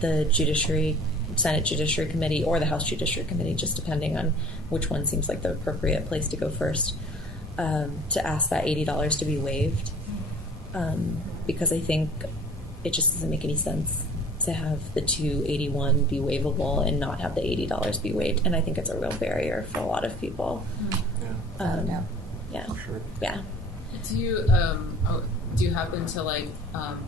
the Senate Judiciary Committee or the House Judiciary Committee, just depending on which one seems like the appropriate place to go first, to ask that $80 to be waived, because I think it just doesn't make any sense to have the $281 be waivable and not have the $80 be waived, and I think it's a real barrier for a lot of people. Yeah. Sure. Yeah. Do you happen to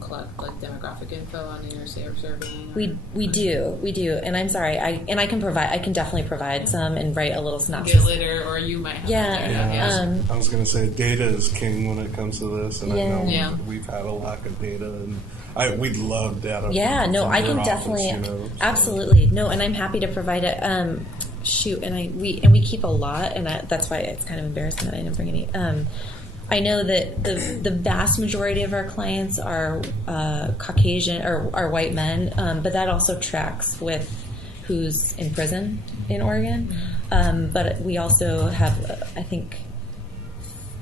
collect demographic info on your survey? We do, and I'm sorry, I can definitely provide some and write a little synopsis. Get later, or you might have. I was going to say data is king when it comes to this, and I know we've had a lack of data, and we'd love data. Yeah, no, I can definitely, absolutely, no, and I'm happy to provide it. We keep a lot, and that's why it's kind of embarrassing that I didn't bring any. I know that the vast majority of our clients are Caucasian or are white men, but that also tracks with who's in prison in Oregon. But we also have, I think,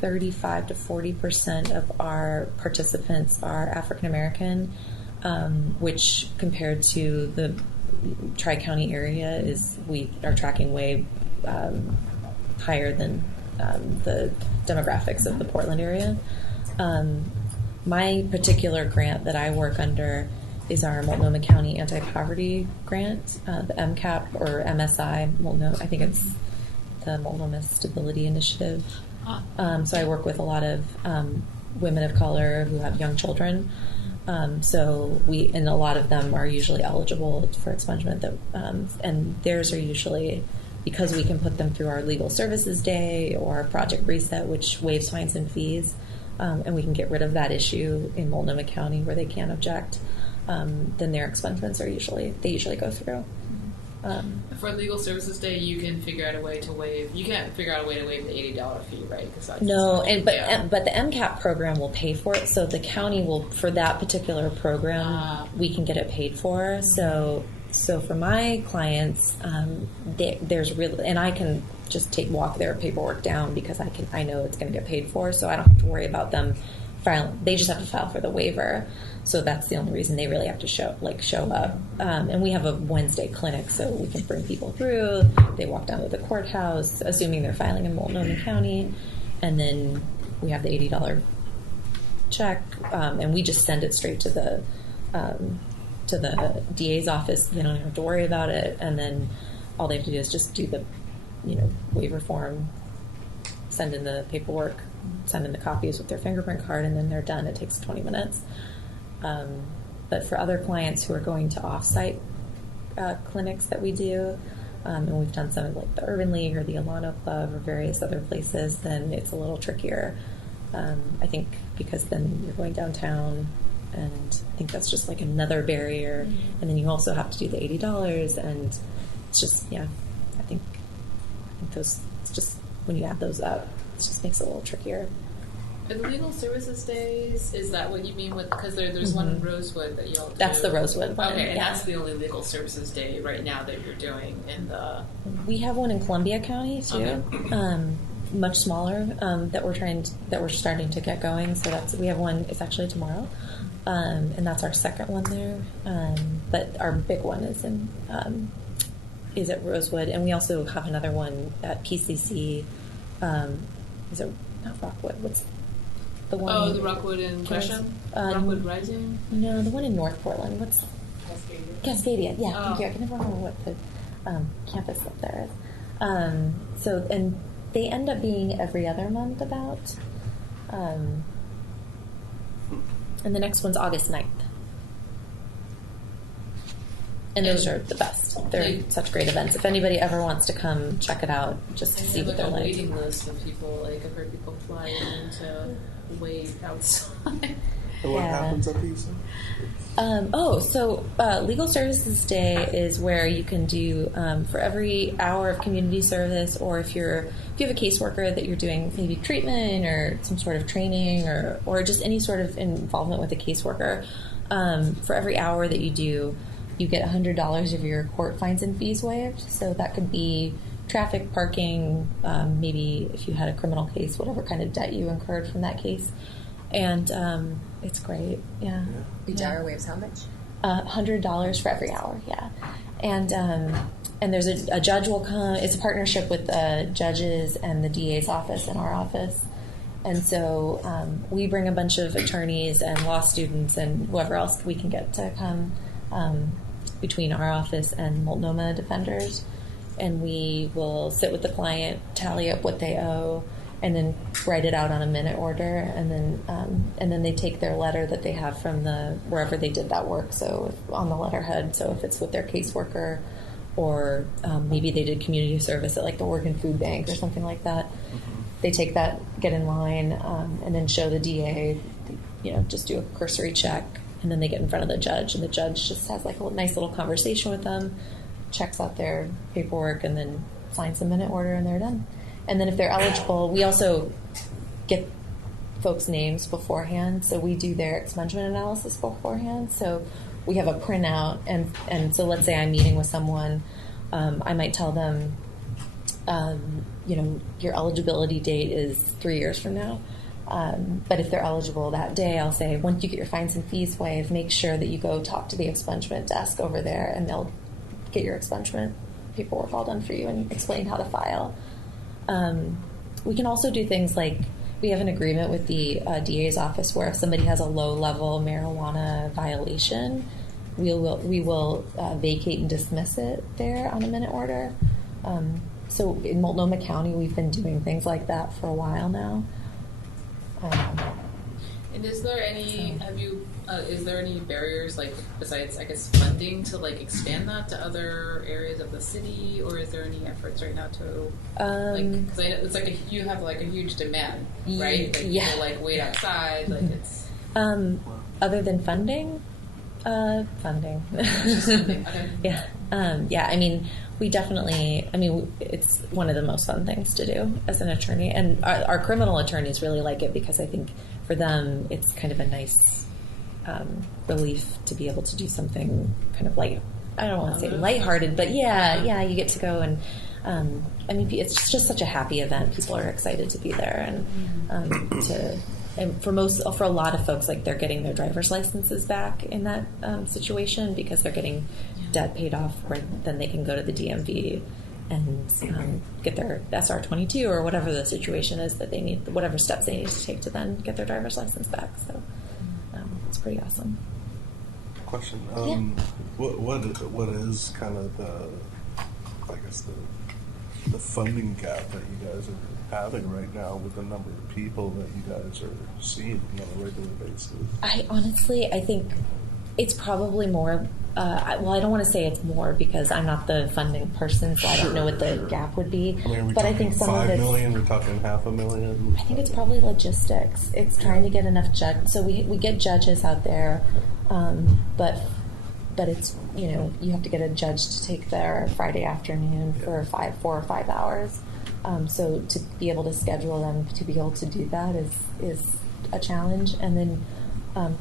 35 to 40% of our participants are African American, which compared to the Tri-County area we are tracking way higher than the demographics of the Portland area. My particular grant that I work under is our Multnomah County Anti-Poverty Grant, the MCAP or MSI. I think it's the Multnomah Stability Initiative. So I work with a lot of women of color who have young children. And a lot of them are usually eligible for expungement. And theirs are usually, because we can put them through our legal services day or Project Reset, which waives fines and fees, and we can get rid of that issue in Multnomah County where they can't object, then their expungements usually go through. For legal services day, you can figure out a way to waive. You can't figure out a way to waive the $80 fee, right? But the MCAP program will pay for it. So the county will, for that particular program, we can get it paid for. So for my clients, there's real, and I can just walk their paperwork down because I know it's going to get paid for. So I don't have to worry about them filing. They just have to file for the waiver. So that's the only reason they really have to show up. And we have a Wednesday clinic, so we can bring people through. They walk down to the courthouse, assuming they're filing in Multnomah County, and then we have the $80 check, and we just send it straight to the DA's office. They don't have to worry about it, and then all they have to do is just do the, waiver form, send in the paperwork, send in the copies with their fingerprint card, and then they're done. It takes 20 minutes. But for other clients who are going to off-site clinics that we do, and we've done some like the Urban League or the Alano Club or various other places, then it's a little trickier. I think because then you're going downtown, and I think that's just like another barrier. And then you also have to do the $80, and it's just, I think those, it's just, when you add those up, it just makes it a little trickier. Are the legal services days, is that what you mean with, because there's one in Rosewood that y'all do? That's the Rosewood one. Okay, and that's the only legal services day right now that you're doing in the... We have one in Columbia County too, much smaller, that we're starting to get going. So we have one, it's actually tomorrow, and that's our second one there. But our big one is at Rosewood, and we also have another one at PCC. Is it not Rockwood? What's the one? Oh, the Rockwood in Gresham? Rockwood Rising? No, the one in North Portland. What's Cascadia, yeah, Oh. thank you. I can never remember what the campus up there is. So, and they end up being every other month about. And the next one's August 9th. And those are the best. They're such great events. If anybody ever wants to come check it out, just to see what they're a like. waiting list of people. Like I've heard people fly in to wait outside. And what Yeah. happens at these? Legal Services Day is where you can do for every hour of community service, or if you have a caseworker that you're doing maybe treatment or some sort of training or just any sort of involvement with a caseworker, for every hour that you do, you get $100 of your court fines and fees waived. So that could be traffic, parking, maybe if you had a criminal case, whatever kind of debt you incurred from that case. And it's great, yeah. Each hour waves how much? $100 for every hour, yeah. And there's a judge will come. It's a partnership with the judges and the DA's office and our office. And so we bring a bunch of attorneys and law students and whoever else we can get to come between our office and Multnomah defenders. And we will sit with the client, tally up what they owe, and then write it out on a minute order, and then they take their letter that they have from wherever they did that work. So on the letterhead. So if it's with their caseworker, or maybe they did community service at like the Oregon Food Bank or something like that, they take that, get in line, and then show the DA. Just do a cursory check, and then they get in front of the judge, and the judge just has like a nice little conversation with them, checks out their paperwork, and then signs the minute order, and they're done. And then if they're eligible, we also get folks' names beforehand. So we do their expungement analysis beforehand. So we have a printout. And so let's say I'm meeting with someone. I might tell them, your eligibility date is 3 years from now. But if they're eligible that day, I'll say, once you get your fines and fees waived, make sure that you go talk to the expungement desk over there, and they'll get your expungement paperwork all done for you and explain how to file. We can also do things like we have an agreement with the DA's office where if somebody has a low-level marijuana violation, we will vacate and dismiss it there on a minute order. So in Multnomah County, we've been doing things like that for a while now. And is there any? Is there any barriers, like besides, I guess, funding to like expand that to other areas of the city, or is there any efforts right now to because it's like you have like a huge demand, right? Like people like wait outside, like it's. Other than funding, funding. Just funding. Okay. Yeah. I mean, we definitely. I mean, it's one of the most fun things to do as an attorney, and our criminal attorneys really like it because I think for them it's kind of a nice relief to be able to do something kind of light. I don't want to say lighthearted, but yeah, you get to go and. I mean, it's just such a happy event. People are excited to be there, and for a lot of folks, like they're getting their driver's licenses back in that situation because they're getting debt paid off, where then they can go to the DMV and get their SR-22 or whatever the situation is that they need, whatever steps they need to take to then get their driver's license back. So it's pretty awesome. Question: What is kind of the funding gap that you guys are having right now with the number of people that you guys are seeing on a regular basis? I think it's probably more. I don't want to say it's more because I'm not the funding person, so I don't know what the gap would be. I mean, but I think some of $5 it's. million. We're talking $500,000. I think it's probably logistics. It's trying to get enough judges. So we get judges out there, but it's you have to get a judge to take their Friday afternoon for 4 or 5 hours. So to be able to schedule them to be able to do that is a challenge. And then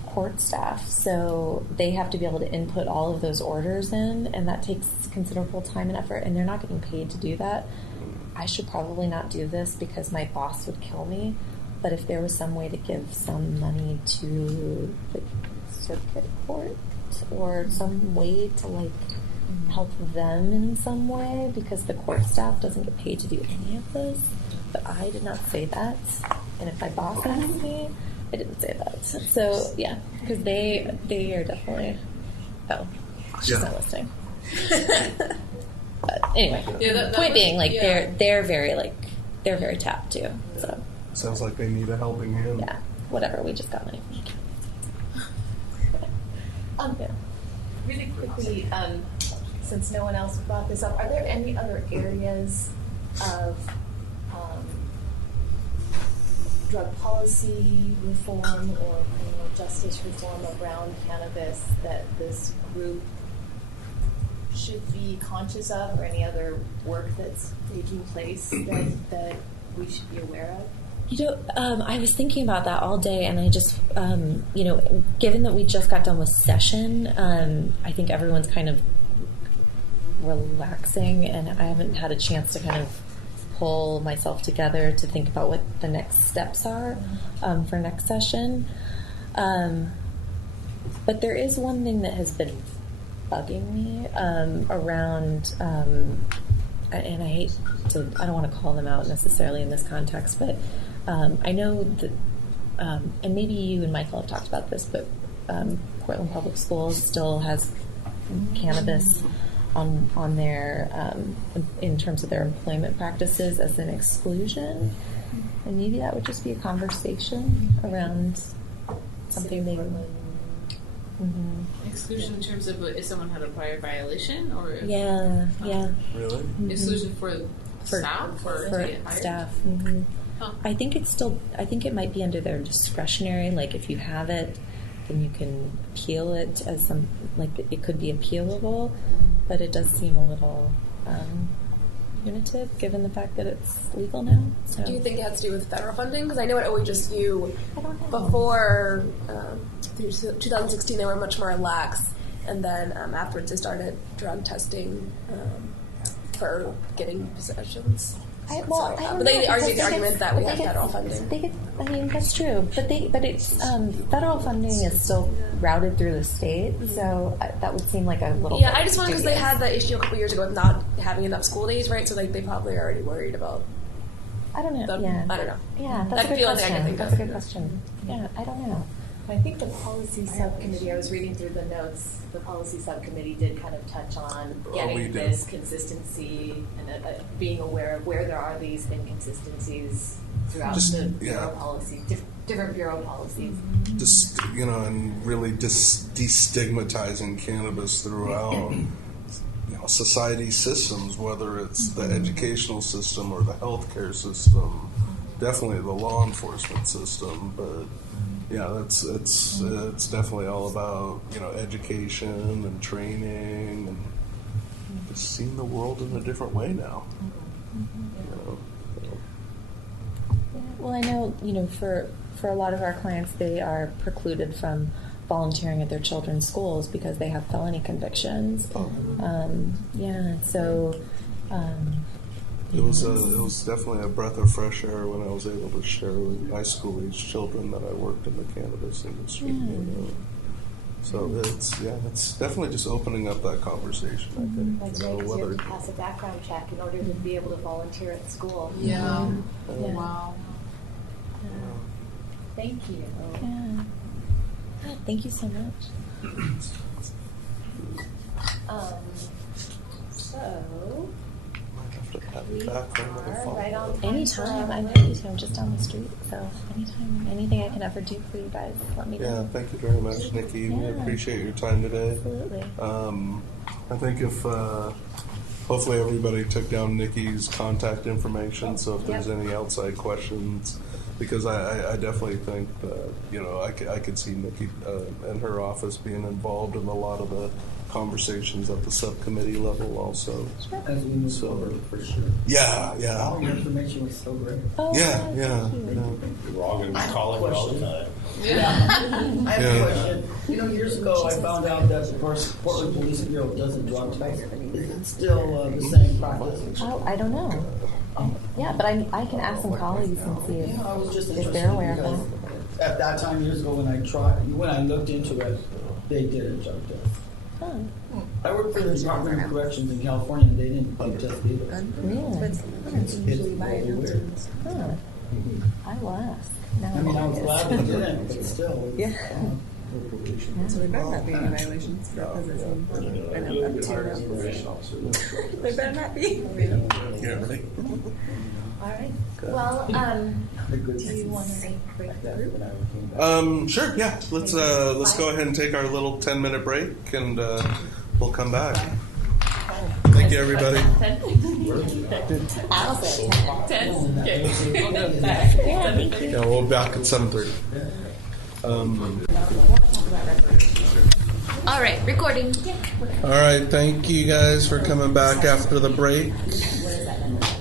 court staff, so they have to be able to input all of those orders in, and that takes considerable time and effort, and they're not getting paid to do that. I should probably not do this because my boss would kill me, but if there was some way to give some money to the circuit court or some way to help them in some way, because the court staff doesn't get paid to do any of this, but I did not say that, and if my boss asked me, I didn't say that. So yeah, because they are definitely she's not listening. But anyway, that point was- being, like yeah. they're very tapped too. So Sounds like they need a helping hand. yeah, whatever. We just got money. Yeah. Really quickly, since no one else brought this up, are there any other areas of drug policy reform or criminal justice reform around cannabis that this group should be conscious of, or any other work that's taking place that we should be aware of? You know, I was thinking about that all day, and I just, you know, given that we just got done with session, I think everyone's kind of relaxing, and I haven't had a chance to kind of pull myself together to think about what the next steps are for next session. But there is one thing that has been bugging me around, and I don't want to call them out necessarily in this context, but I know that, and maybe you and Michael have talked about this, but Portland Public Schools still has cannabis on their, in terms of their employment practices as an exclusion. And maybe that would just be a conversation around something they would. Exclusion in terms of if someone had a prior violation, or Yeah. Really? exclusion for staff or to get hired? staff. Huh. I think it might be under their discretionary. Like if you have it, then you can appeal it as it could be appealable, but it does seem a little punitive given the fact that it's legal now. So. Do you think it has to do with federal funding? Because I know at OHSU I don't know. before through 2016 they were much more lax, and then afterwards they started drug testing for getting possessions. But they argue the argument that we have federal funding. I mean, that's true, but it's federal funding is still routed through the state, so that would seem like a little. Yeah, bit I just wanted because they had the issue a couple years ago of not having enough school days, right? So they probably are already worried about. I don't know. I don't know. Yeah, That's that's a the good only thing I question. can think That's of. a good question. Yeah, I don't know. I think the policy subcommittee, I was reading through the notes, the policy subcommittee did kind of touch on we getting did. this consistency and being aware of where there are these inconsistencies throughout the bureau policy, different bureau policies. Just, and really destigmatizing cannabis throughout society systems, whether it's the educational system or the healthcare system, definitely the law enforcement system, but yeah, it's definitely all about education and training and just seeing the world in a different way now. Well, I know, for a lot of our clients, they are precluded from volunteering at their children's schools because they have felony convictions. So. It was definitely a breath of fresh air when I was able to share with high school age children that I worked in the cannabis industry. So it's definitely just opening up that conversation. I think. That's right, because you have to pass a background check in order to be able to volunteer at school. Yeah. Yeah. Wow. Thank you. Yeah. God, thank you so much. So Might have to have you back for another follow-up. right on. Anytime, I'm just down the street, so anything I can ever do for you guys, let me Yeah, know. thank you very much, Nikki. We Yeah. appreciate your time today. Absolutely. I think if hopefully everybody took down Nikki's contact information, so if there's any outside questions, because I definitely think that I could see Nikki and her office being involved in a lot of the conversations at the subcommittee level also. As we move forward, for sure. Yeah. All your information was so great. Oh, Yeah. thank you. We're all going to be calling all the time. I have a question. Years ago, I found out that the Portland Police Bureau doesn't drug test. Is it still the same practice? Oh, I don't know. Yeah, but I can ask some colleagues and see I was just if they're aware of because that. at that time years ago when I looked into it, they did a drug test. Oh, I worked for the Department of Corrections in California, and they didn't drug test either. really? It's really weird. Huh. I will ask. Now I mean, I was glad they didn't, but still. Yeah. So they better not be any violations for that position. I know up to now. They better not be. Yeah, right. All right. Well, do you want to break the group? Sure, yeah. Let's go ahead and take our little 10-minute break, and we'll come back. Thank you, everybody. 10? I'll say 10? Okay. Yeah, we'll be back at 7:30. All right, recording. All right, thank you guys for coming back after the break.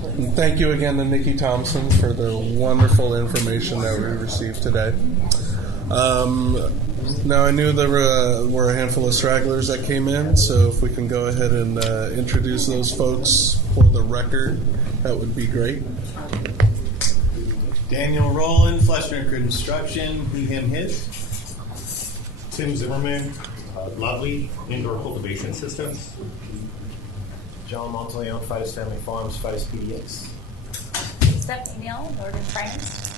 And thank you again to Nikki Thompson for the wonderful information that we received today. Now, I knew there were a handful of stragglers that came in, so if we can go ahead and introduce those folks for the record, that would be great. Daniel Rowland, Fleshner Construction, he, him, his. Tim Zimmerman, Lovely Indoor Cultivation Systems. John Monteleone, Fidus Family Farms, Fidus PDX. Stephanie Neal, Northern Finance.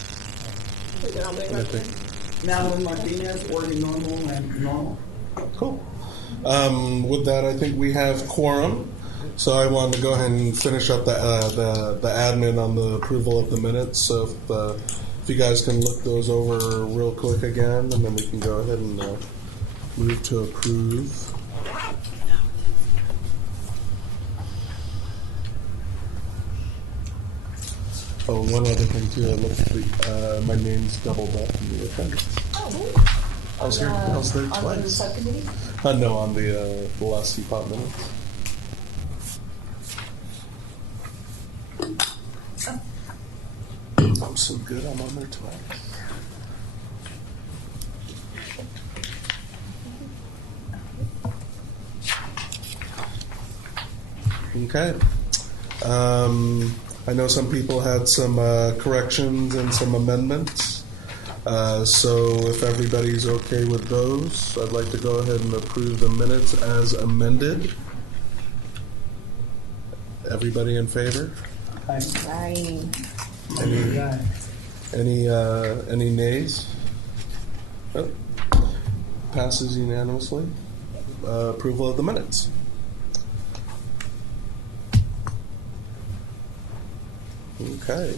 Madeline Martinez, Oregon Normal and Normal. Cool. With that, I think we have quorum. So I wanted to go ahead and finish up the admin on the approval of the minutes. So if you guys can look those over real quick again, and then we can go ahead and move to approve. Oh, one other thing too. I looked my name's doubled up in the appendix. Oh, I was there twice. On the subcommittee? No, on the last CPOT minutes. I'm so good, I'm on there twice. Okay. I know some people had some corrections and some amendments. So if everybody's okay with those, I'd like to go ahead and approve the minutes as amended. Everybody in favor? Aye. Any nays? Oh. Passes unanimously. Approval of the minutes. Okay.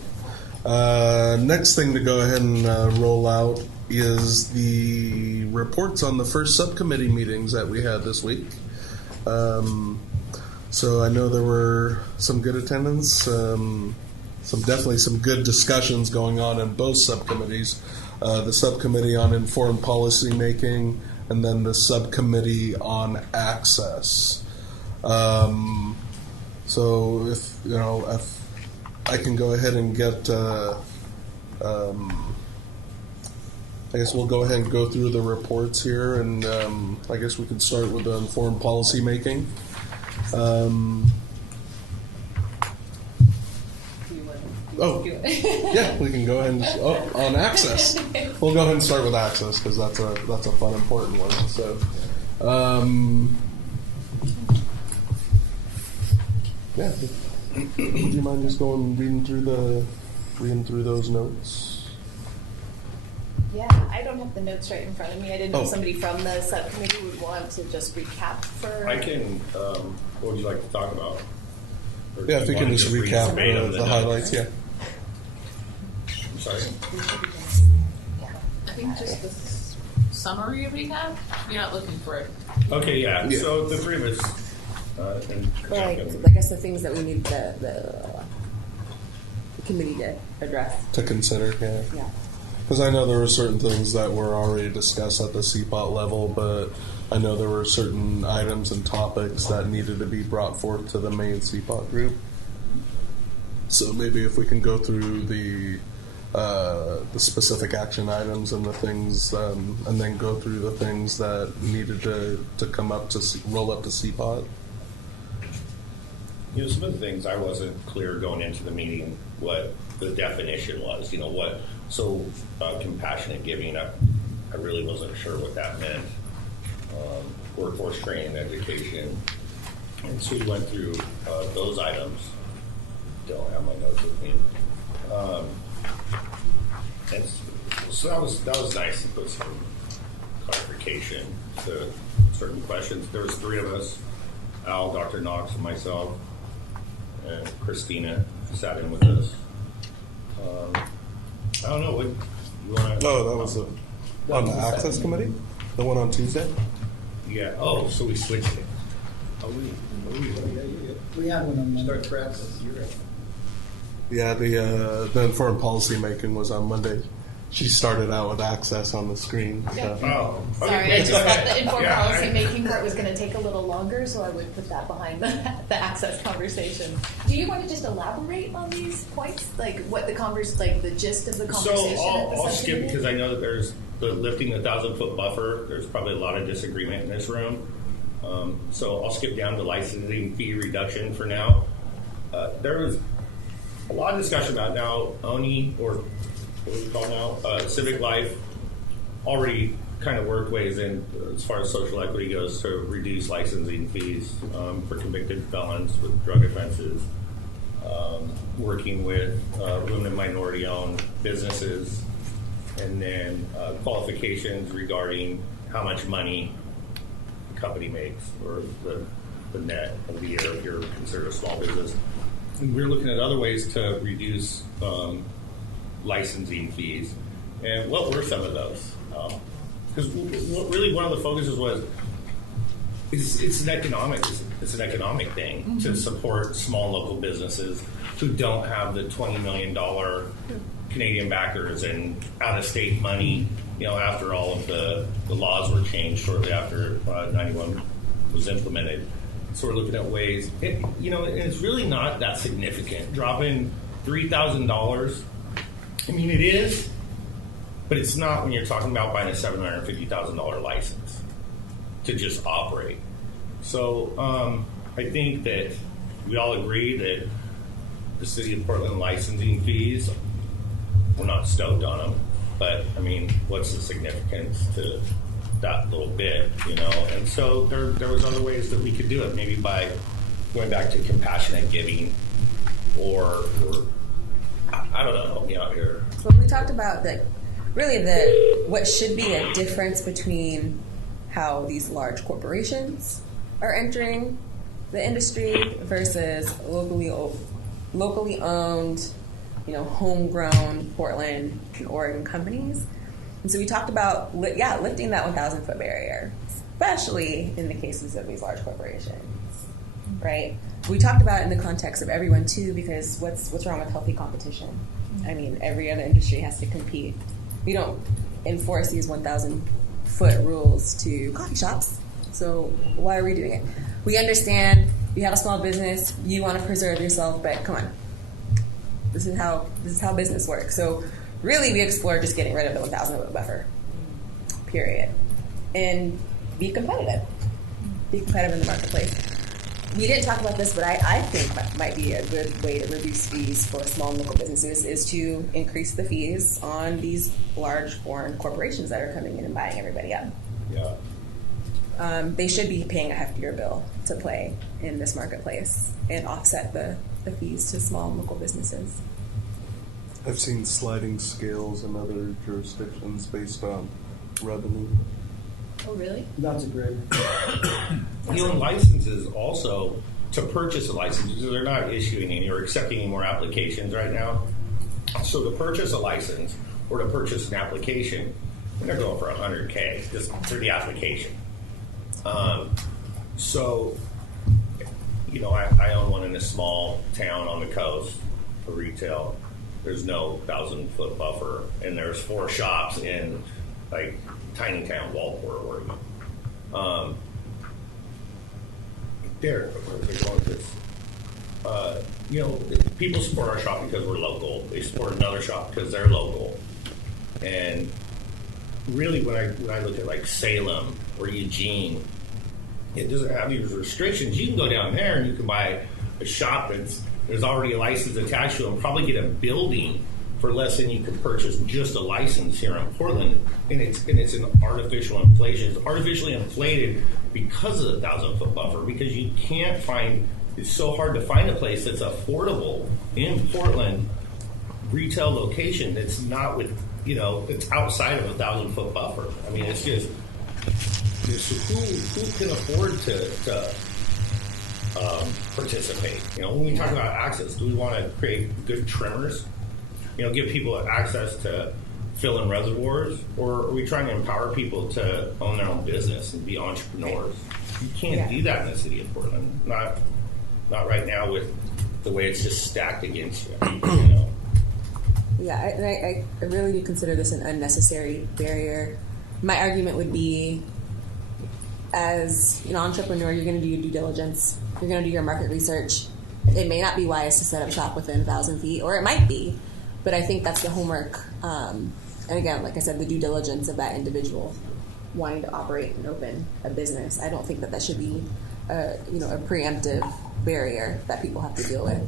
Next thing to go ahead and roll out is the reports on the first subcommittee meetings that we had this week. So I know there were some good attendance, definitely some good discussions going on in both subcommittees. The subcommittee on informed policy making, and then the subcommittee on access. So if I can go ahead and get, I guess we'll go ahead and go through the reports here, and I guess we can start with the informed policy making. Yeah, we can go ahead and on access. We'll go ahead and start with access because that's a fun, important one. So, yeah. Do you mind just going reading through those notes? Yeah, I don't have the notes right in front of me. I didn't know if somebody from the subcommittee would want to just recap for. I can. What would you like to talk about? Or Yeah, if you can just recap the highlights. Yeah. I'm sorry. I think just the summary of recap. You're not looking for it. Okay, yeah. So the three of us. I guess the things that we need the committee to address. To consider, yeah. Yeah. Because I know there were certain things that were already discussed at the CPOT level, but I know there were certain items and topics that needed to be brought forth to the main CPOT group. So maybe if we can go through the specific action items and the things, and then go through the things that needed to come up to roll up to CPOT. Some of the things I wasn't clear going into the meeting what the definition was. So compassionate giving. I really wasn't sure what that meant. Workforce training, education, and so we went through those items. Don't have my notes with me. And so that was nice to put some clarification clarification to certain questions. There was 3 of us, Al, Dr. Knox, and myself, and Christina sat in with us. I don't know, what you want to... Oh, that was on the Access Committee? The one on Tuesday? Yeah, oh, so we switched it. We had one on Monday. Start for access. You're right. Yeah, the informed policy making was on Monday. She started out with Access on the screen. So. Oh, Sorry, I just thought the informed policy making part was going to take a little longer, so I would put that behind the access conversation. Do you want to just elaborate on these points, like what the the gist of the conversation? So I'll skip, because I know that there's the lifting the 1,000-foot buffer. There's probably a lot of disagreement in this room. So I'll skip down to licensing fee reduction for now. There was a lot of discussion about now ONI, or what do we call now, Civic Life, already kind of worked ways in as far as social equity goes to reduce licensing fees for convicted felons with drug offenses, working with women and minority-owned businesses, and then qualifications regarding how much money the company makes, or the net of the year if you're considered a small business. And we're looking at other ways to reduce licensing fees. And what were some of those? Because really one of the focuses was it's an economic thing to support small local businesses who don't have the $20 million Canadian backers and out-of-state money. After all of the laws were changed shortly after 91 was implemented. So we're looking at ways, and it's really not that significant. Dropping $3,000, I mean, it is, but it's not when you're talking about buying a $750,000 license to just operate. So I think that we all agree that the City of Portland licensing fees, we're not stoked on them, but I mean, what's the significance to that little bit, And so there was other ways that we could do it, maybe by going back to compassionate giving, or I don't know, help me out here. Well, we talked about what should be a difference between how these large corporations are entering the industry versus locally owned, homegrown Portland and Oregon companies. And so we talked about, lifting that 1,000-foot barrier, especially in the cases of these large corporations, right? We talked about it in the context of everyone too, because what's wrong with healthy competition? I mean, every other industry has to compete. We don't enforce these 1,000-foot rules to coffee shops, so why are we doing it? We understand you have a small business, you want to preserve yourself, but come on, this is how business works. So really, we explored just getting rid of the 1,000-foot buffer, period, and be competitive in the marketplace. We didn't talk about this, but I think that might be a good way to reduce fees for small and local businesses is to increase the fees on these large foreign corporations that are coming in and buying everybody up. Yeah. They should be paying a heftier bill to play in this marketplace and offset the fees to small and local businesses. I've seen sliding scales in other jurisdictions based on revenue. Oh, really? That's a great. Licenses also, to purchase a license, because they're not issuing any or accepting any more applications right now. So to purchase a license or to purchase an application, they're going for $100K just for the application. So, I own one in a small town on the coast for retail. There's no 1,000-foot buffer, and there's 4 shops in tiny town Walport, Oregon. People support our shop because we're local. They support another shop because they're local. And really, when I look at Salem or Eugene, it doesn't have these restrictions. You can go down there and you can buy a shop there's already a license attached to it, and probably get a building for less than you could purchase just a license here in Portland. And it's an artificial inflation. It's artificially inflated because of the 1,000-foot buffer, because you can't find, it's so hard to find a place that's affordable in Portland, retail location that's not with, it's outside of a 1,000-foot buffer. I mean, it's just, is who can afford to participate? You know, when we talk about access, do we want to create good trimmers? You know, give people access to fill in reservoirs, or are we trying to empower people to own their own business and be entrepreneurs? You can't do that in the city of Portland. Not right now with the way it's just stacked against you. You know. Yeah, I really do consider this an unnecessary barrier. My argument would be, as an entrepreneur, you're going to do your due diligence. You're going to do your market research. It may not be wise to set up shop within 1,000 feet, or it might be, but I think that's the homework. And again, like I said, the due diligence of that individual wanting to operate and open a business. I don't think that should be a preemptive barrier that people have to deal with.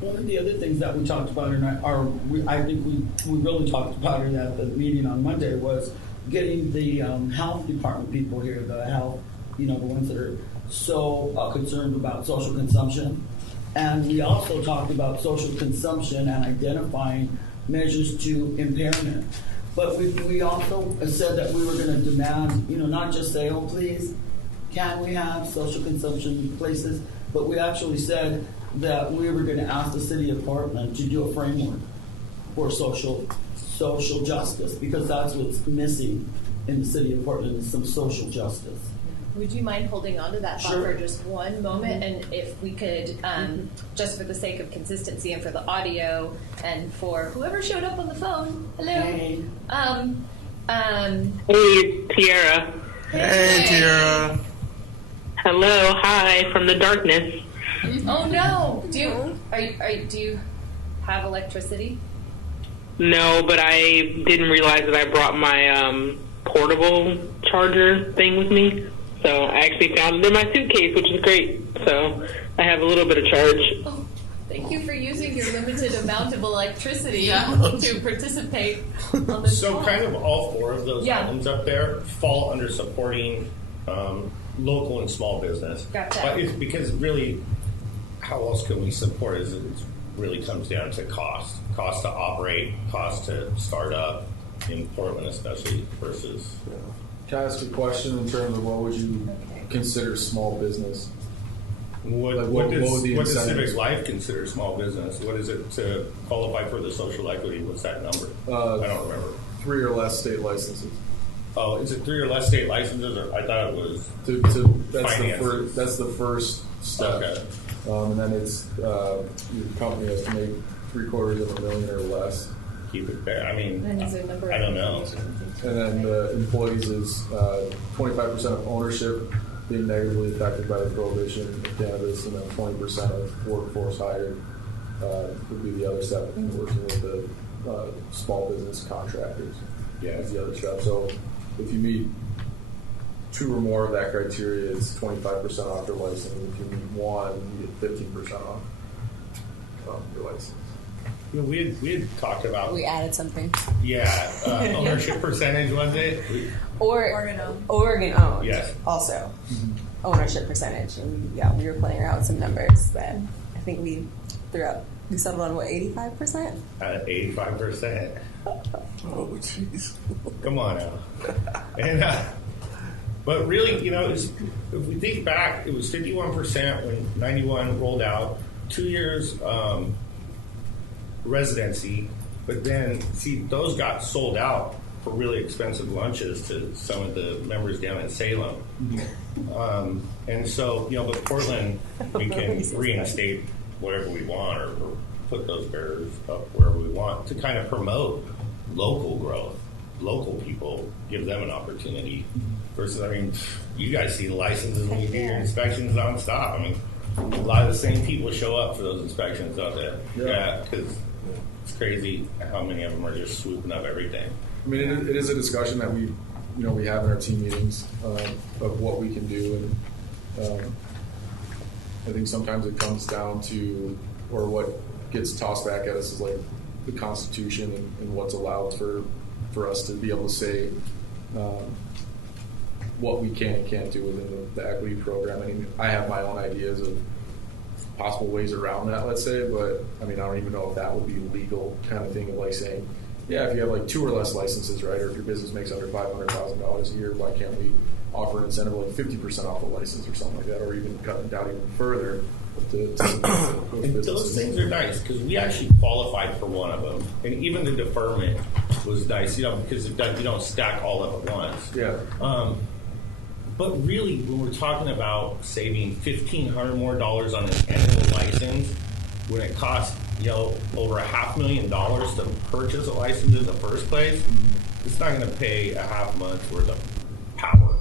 One of the other things that we talked about, I think we really talked about it at the meeting on Monday, was getting the health department people here, the health, the ones that are so concerned about social consumption. And we also talked about social consumption and identifying measures to impairment. But we also said that we were going to demand, not just say, oh, please, can we have social consumption places? But we actually said that we were going to ask the city of Portland to do a framework for social justice, because that's what's missing in the city of Portland, is some social justice. Would you mind holding on to that thought for just one moment? And if we could, just for the sake of consistency and for the audio and for whoever showed up on the phone, hello. Hey. Hey, Tiara. Hey, Tiara. Hello, hi from the darkness. Oh no! Do you have electricity? No, but I didn't realize that I brought my portable charger thing with me. So I actually found it in my suitcase, which is great. So I have a little bit of charge. Oh, thank you for using your limited amount of electricity to participate on this So call. kind of all four of those items up there fall under supporting local and small business. Gotcha. But it's because really, how else can we support it? It really comes down to cost to operate, cost to start up in Portland especially versus. Can I ask a question in terms of what would you consider small business? What does Civic Life consider small business? What is it to qualify for the social equity? What's that number? I don't remember. 3 or less state licenses. Oh, is it 3 or less state licenses? Or I thought it was that's the first step. Okay. And then it's your company has to make $750,000 or less. Keep it fair. I mean, And is there a number I don't know. And then the employees is 25% of ownership being negatively affected by the prohibition of cannabis, and then 20% of workforce hired would be the other step, working with the small business contractors. Yeah, is the other step. So if you meet 2 or more of that criteria, it's 25% off your license. If you meet 1, you get 15% off your license. You know, we had talked about. We added something. Yeah, ownership percentage, was it? Oregon owned. Yes. Also, ownership percentage, and we were playing around with some numbers that I think we threw up. We settled on 85%. 85%. Oh, jeez. Come on now. And but really, if we think back, it was 51% when 91 rolled out. 2 years. Residency, but then those got sold out for really expensive lunches to some of the members down in Salem. And so, but Portland, we can reinstate whatever we want or put those barriers up wherever we want to kind of promote local growth, local people, give them an opportunity. Versus, you guys see the licenses when you do your inspections nonstop. A lot of the same people show up for those inspections out there. Yeah, because it's crazy how many of them are just swooping up everything. It is a discussion that we have in our team meetings of what we can do, and I think sometimes it comes down to, or what gets tossed back at us is like the Constitution and what's allowed for us to be able to say what we can and can't do within the equity program. I have my own ideas of possible ways around that, let's say, but I don't even know if that would be legal kind of thing of like saying yeah, if you have like 2 or less licenses, right, or if your business makes under $500,000 a year, why can't we offer an incentive like 50% off a license or something like that, or even cut it down even further? And those things are nice because we actually qualified for one of them, and even the deferment was nice, because you don't stack all of it at once. Yeah. But really, when we're talking about saving $1,500 more on an annual license, when it costs over $500,000 to purchase a license in the first place, it's not going to pay a half month's worth of power.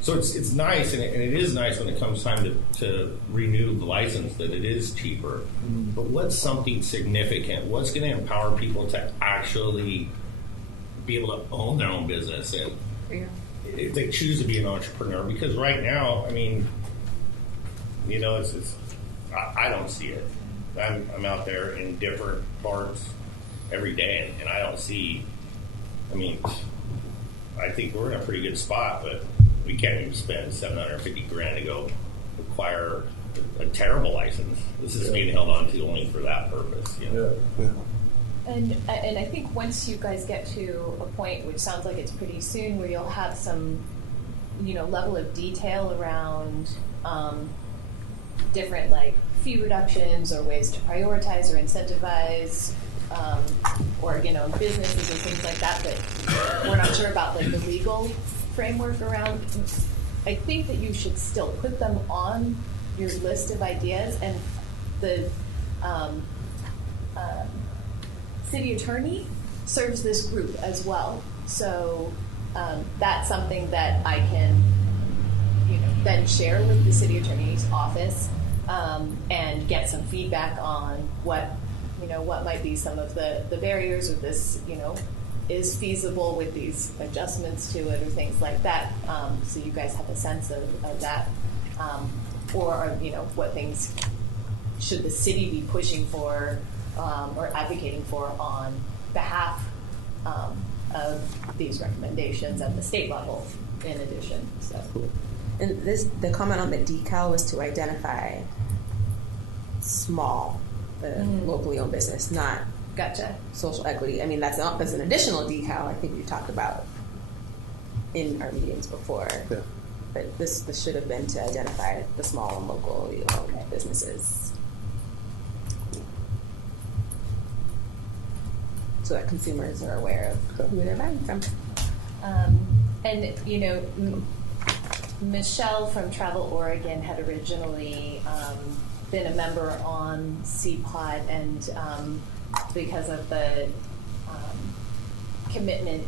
So it's nice, and it is nice when it comes time to renew the license that it is cheaper. But what's something significant? What's going to empower people to actually be able to own their own business and if they choose to be an entrepreneur? Because right now, I don't see it. I'm out there in different parts every day, and I don't see. I think we're in a pretty good spot, but we can't even spend $750,000 to go acquire a terrible license. This is being held on to only for that purpose. And I think once you guys get to a point, which sounds like it's pretty soon, where you'll have some, level of detail around different fee reductions or ways to prioritize or incentivize, or businesses and things like that. But we're not sure about the legal framework around. I think that you should still put them on your list of ideas, and the city attorney serves this group as well. So that's something that I can, then share with the city attorney's office and get some feedback on what might be some of the barriers, or this, is feasible with these adjustments to it or things like that. So you guys have a sense of that, or what things should the city be pushing for or advocating for on behalf of these recommendations at the state level in addition. So. And the comment on the decal was to identify small, locally owned business, not social equity. That's an additional decal I think we talked about in our meetings before. Yeah. But this should have been to identify the small and locally owned businesses, so that consumers are aware of who they're buying from. Michelle from Travel Oregon had originally been a member on CPOT, and because of the commitment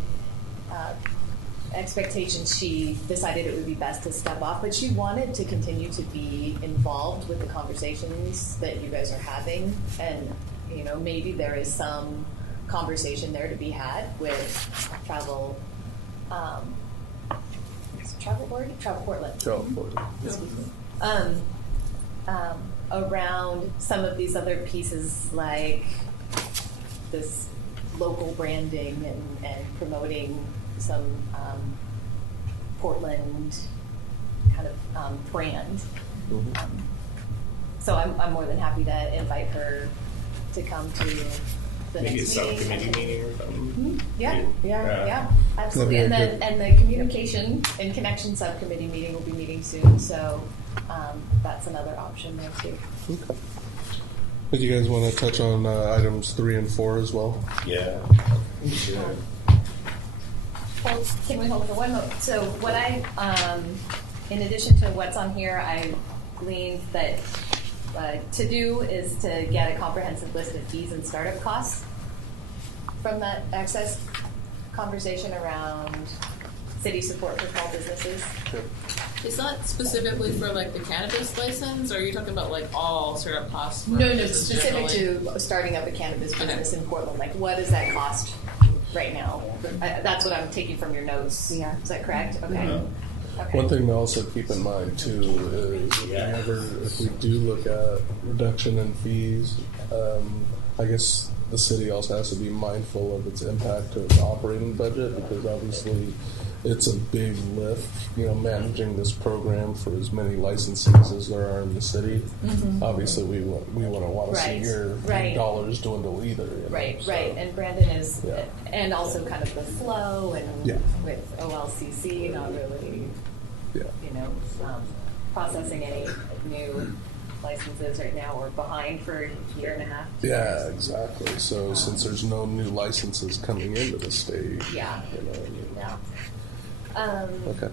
expectations, she decided it would be best to step off. But she wanted to continue to be involved with the conversations that you guys are having, and maybe there is some conversation there to be had with Travel Portland. Around some of these other pieces, like this local branding and promoting some Portland kind of brand. So I'm more than happy to invite her to come to the maybe next a meeting. subcommittee meeting or something. Yeah, absolutely. And the communication and connection subcommittee meeting will be meeting soon, so that's another option there too. Okay. Did you guys want to touch on items 3 and 4 as well? Yeah. Sure. Can we hold for one moment? So what in addition to what's on here, I gleaned that to do is to get a comprehensive list of fees and startup costs from that access conversation around city support for small businesses. Sure. Is that specifically for the cannabis license, or are you talking about all startup costs? No, specific to starting up a cannabis business in Portland. What does that cost right now? That's what I'm taking from your notes. Yeah, is that correct? Okay. Mm-hmm. Okay. One thing to also keep in mind too is if we do look at reduction in fees, I guess the city also has to be mindful of its impact to its operating budget, because obviously it's a big lift, managing this program for as many licenses as there are in the city. Obviously, we wouldn't want to see your dollars dwindle either. Right. And Brandon is, and also kind of the flow, and with OLCC not really, processing any new licenses right now. We're behind for a year and a half. Yeah, exactly. So since there's no new licenses coming into the state, okay.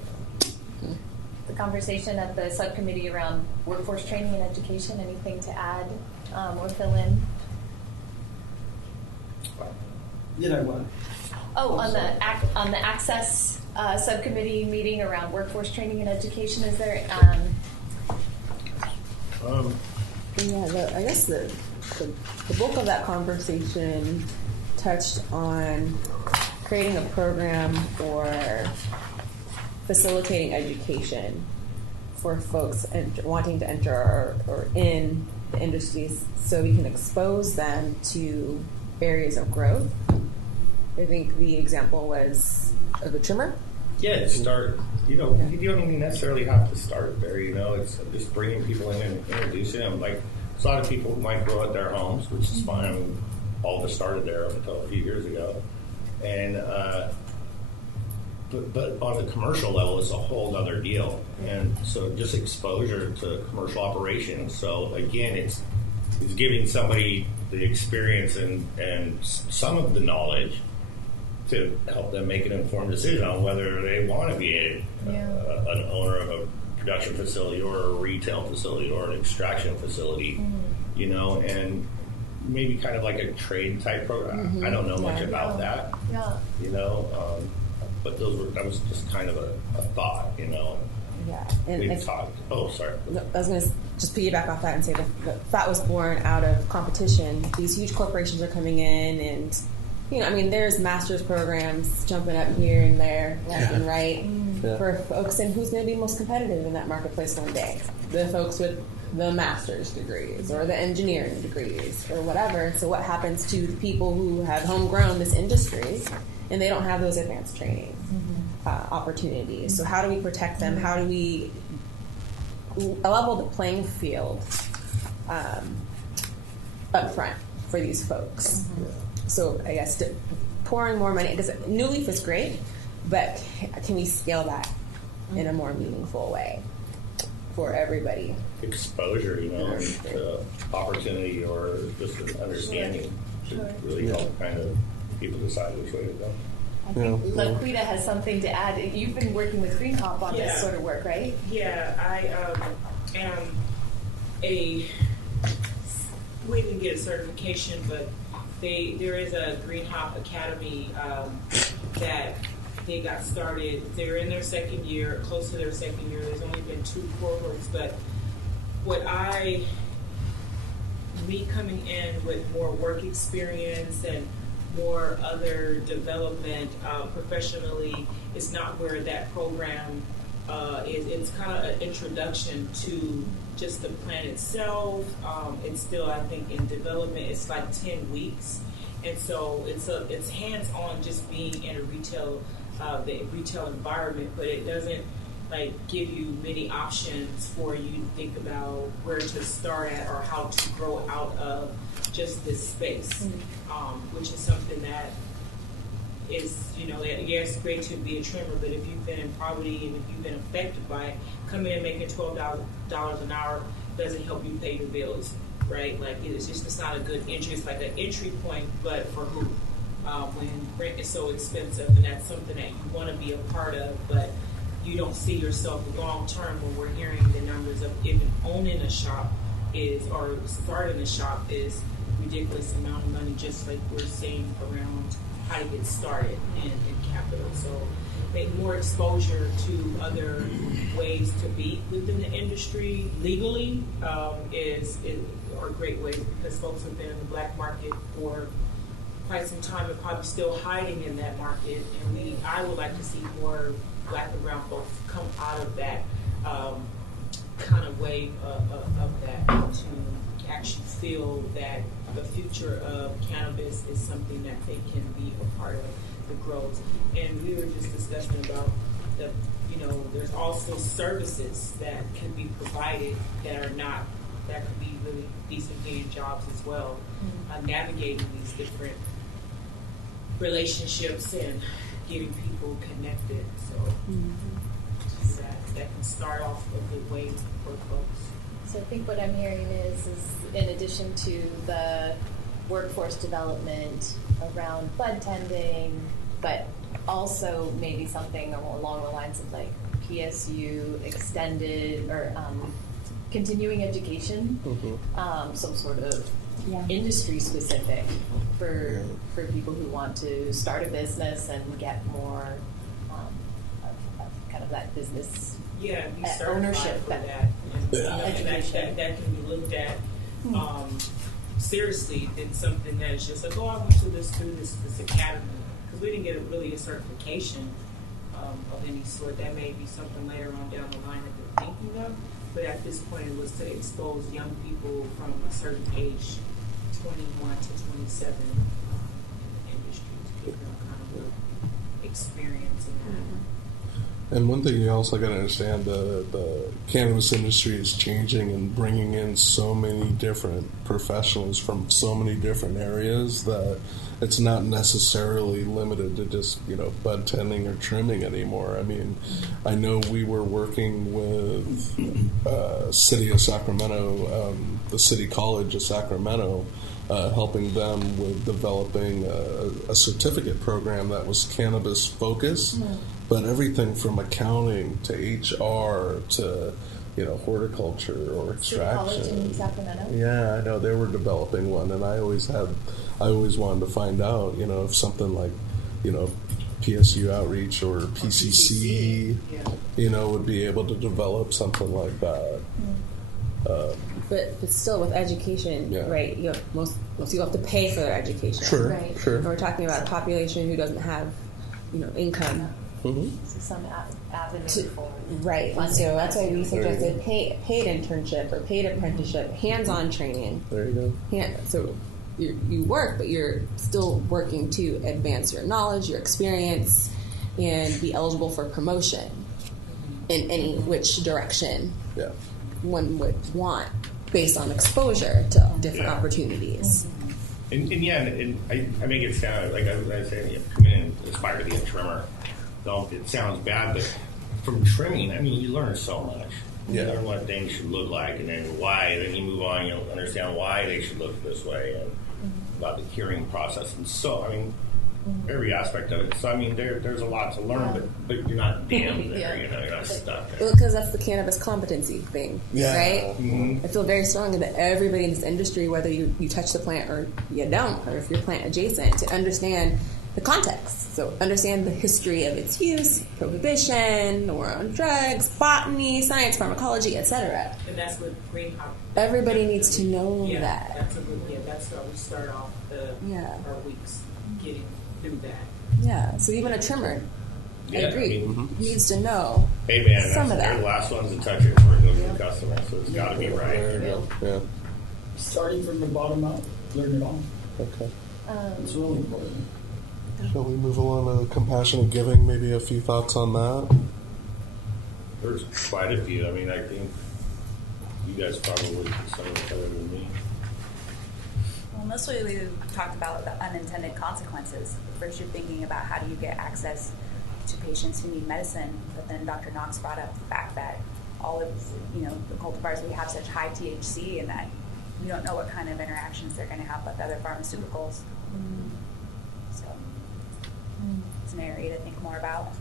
The conversation at the subcommittee around workforce training and education. Anything to add or fill in? What? Oh, on the access subcommittee meeting around workforce training and education. Is there? I guess the bulk of that conversation touched on creating a program for facilitating education for folks wanting to enter or in the industries, so we can expose them to areas of growth. I think the example was of a trimmer. Yeah, start. You don't even necessarily have to start there. It's just bringing people in and introducing them. Like a lot of people might grow at their homes, which is fine. I mean, all of us started there up until a few years ago, and but on the commercial level, it's a whole other deal. And so just exposure to commercial operations. So again, it's giving somebody the experience and some of the knowledge to help them make an informed decision on whether they want to be an owner of a production facility or a retail facility or an extraction facility, and maybe kind of like a trade type program. I don't know much about that, but that was just kind of a thought, Yeah, and we've talked. Oh, sorry. I was going to just piggyback off that and say that that was born out of competition. These huge corporations are coming in, and there's master's programs jumping up here and there, left and right, for folks, and who's going to be most competitive in that marketplace one day? The folks with the master's degrees or the engineering degrees or whatever. So what happens to the people who have homegrown this industry and they don't have those advanced training opportunities? So how do we protect them? How do we level the playing field up front for these folks? So I guess pouring more money, because New Leaf is great, but can we scale that in a more meaningful way for everybody? Exposure, and opportunity or just an understanding should really help kind of people decide which way to go. I think Laquita has something to add. You've been working with Green Hop on this sort of work, right? Yeah, I am we didn't get a certification, but there is a Green Hop Academy that they got started. They're in their second year, close to their second year. There's only been 2 cohorts, but me coming in with more work experience and more other development professionally is not where that program is. It's kind of an introduction to just the plan itself. It's still, I think, in development. It's like 10 weeks, and so it's hands-on, just being in a the retail environment, but it doesn't give you many options for you to think about where to start at or how to grow out of just this space, which is something that is, it's great to be a trimmer, but if you've been in poverty and if you've been affected by it, coming in making $12 an hour doesn't help you pay your bills, right? It's not a good entry. It's like an entry point, but for who? When rent is so expensive, and that's something that you want to be a part of, but you don't see yourself long term. When we're hearing the numbers of even owning a shop or starting a shop is ridiculous amount of money, just like we're seeing around how to get started in capital. So I think more exposure to other ways to be within the industry legally are great ways, because folks have been in the black market for quite some time and probably still hiding in that market. And I would like to see more black and brown folks come out of that kind of wave of that, to actually feel that the future of cannabis is something that they can be a part of. the growth. And we were just discussing about the, there's also services that can be provided that could be really decent paying jobs as well. Navigating these different relationships and getting people connected. So that can start off a good way for folks. So I think what I'm hearing is in addition to the workforce development around bud tending, but also maybe something along the lines of like PSU extended or continuing education, some sort of industry specific for people who want to start a business and get more of kind of that business ownership for that. Education that can be looked at seriously than something that is just like, I went to this academy, because we didn't get really a certification of any sort. That may be something later on down the line that they're thinking of, but at this point it was to expose young people from a certain age, 21 to 27, in the industry, to give them kind of experience in that. And one thing you also got to understand, the cannabis industry is changing and bringing in so many different professionals from so many different areas that it's not necessarily limited to just, bud tending or trimming anymore. I mean, I know we were working with City of Sacramento, the City College of Sacramento, helping them with developing a certificate program that was cannabis focused. But everything from accounting to HR to, horticulture or extraction. City College in Sacramento? Yeah, I know they were developing one, and I always wanted to find out, if something like, PSU Outreach or PCC, would be able to develop something like that. But still, with education, right? Most people have to pay for their education. Sure. And we're talking about a population who doesn't have, income. So some avenue for right. So that's why we suggested paid internship or paid apprenticeship, hands-on training. There you go. So you work, but you're still working to advance your knowledge, your experience, and be eligible for promotion in any which direction one would want based on exposure to different opportunities. And I make it sound like I was saying, you come in and aspire to be a trimmer. It sounds bad, but from trimming, I mean, you learn so much. You learn what things should look like, and then why. Then you move on, you'll understand why they should look this way, and about the curing process. And so, I mean, every aspect of it. So, I mean, there's a lot to learn, but you're not damned there. You're not stuck there. Well, because that's the cannabis competency thing, right? I feel very strongly that everybody in this industry, whether you touch the plant or you don't, or if you're plant adjacent, to understand the context. So understand the history of its use, prohibition, the war on drugs, botany, science, pharmacology, etc. And that's what greenhouse. Everybody needs to know that. That's how we start off our weeks, getting through that. Yeah. So even a trimmer, I agree, needs to know. Hey man, some of that. They're the last ones to touch it before it goes to the customer, so it's got to be right. There you go. Yeah. Starting from the bottom up, learn it all. Okay. It's really important. Shall we move along to compassionate giving? Maybe a few thoughts on that? There's quite a few. I mean, I think you guys probably some of it better than me. Well, mostly we've talked about the unintended consequences. First, you're thinking about how do you get access to patients who need medicine, but then Dr. Knox brought up the fact that all of the cultivars we have such high THC, and that you don't know what kind of interactions they're going to have with other pharmaceuticals. So it's an area to think more about.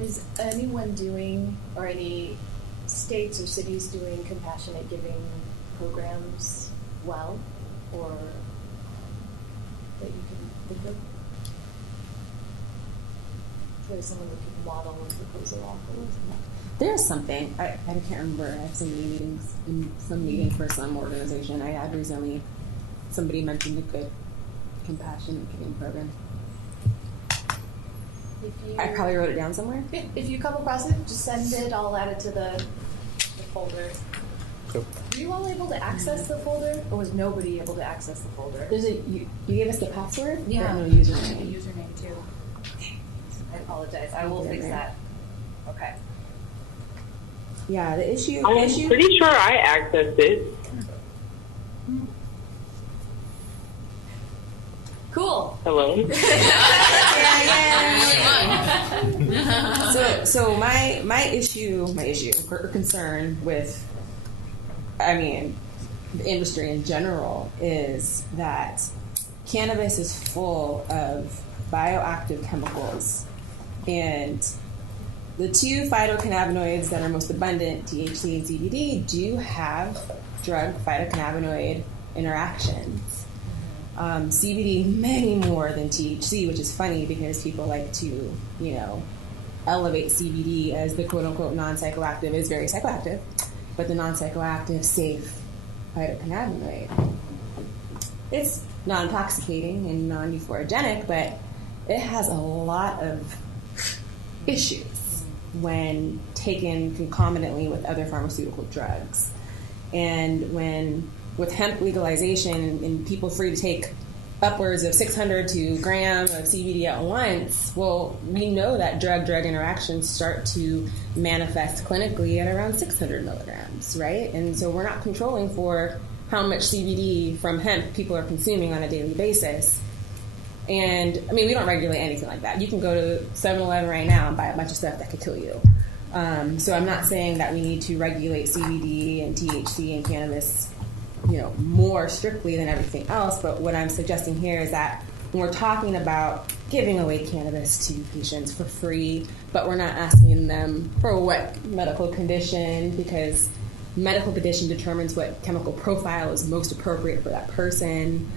Is anyone doing, or any states or cities doing compassionate giving programs well, or that you can think of? There's someone that could model and proposal off of. There's something, I can't remember, I have so many meetings, in some meeting for some organization I had recently, somebody mentioned a good compassionate giving program. I probably wrote it down somewhere. If you come across it, just send it. I'll add it to the folder. Cool. Were you all able to access the folder, or was nobody able to access the folder? You gave us the password? Yeah. No username. The username too. apologize. I will fix that. Okay. Yeah, the issue. I'm pretty sure I accessed it. Cool. Hello. So my issue or concern with, the industry in general is that cannabis is full of bioactive chemicals, and the two phytocannabinoids that are most abundant, THC and CBD, do have drug phytocannabinoid interactions. CBD many more than THC, which is funny because people like to, elevate CBD as the quote-unquote non-psychoactive. It is very psychoactive, but the non-psychoactive, safe phytocannabinoid. It's non-intoxicating and non-euphorogenic, but it has a lot of issues when taken concomitantly with other pharmaceutical drugs. And with hemp legalization and people free to take upwards of 600 to a gram of CBD at once, well, we know that drug-drug interactions start to manifest clinically at around 600 milligrams, right? And so we're not controlling for how much CBD from hemp people are consuming on a daily basis. And, we don't regulate anything like that. You can go to 7-Eleven right now and buy a bunch of stuff that could kill you. So I'm not saying that we need to regulate CBD and THC and cannabis more strictly than everything else, but what I'm suggesting here is that when we're talking about giving away cannabis to patients for free, but we're not asking them for what medical condition, because medical condition determines what chemical profile is most appropriate for that person.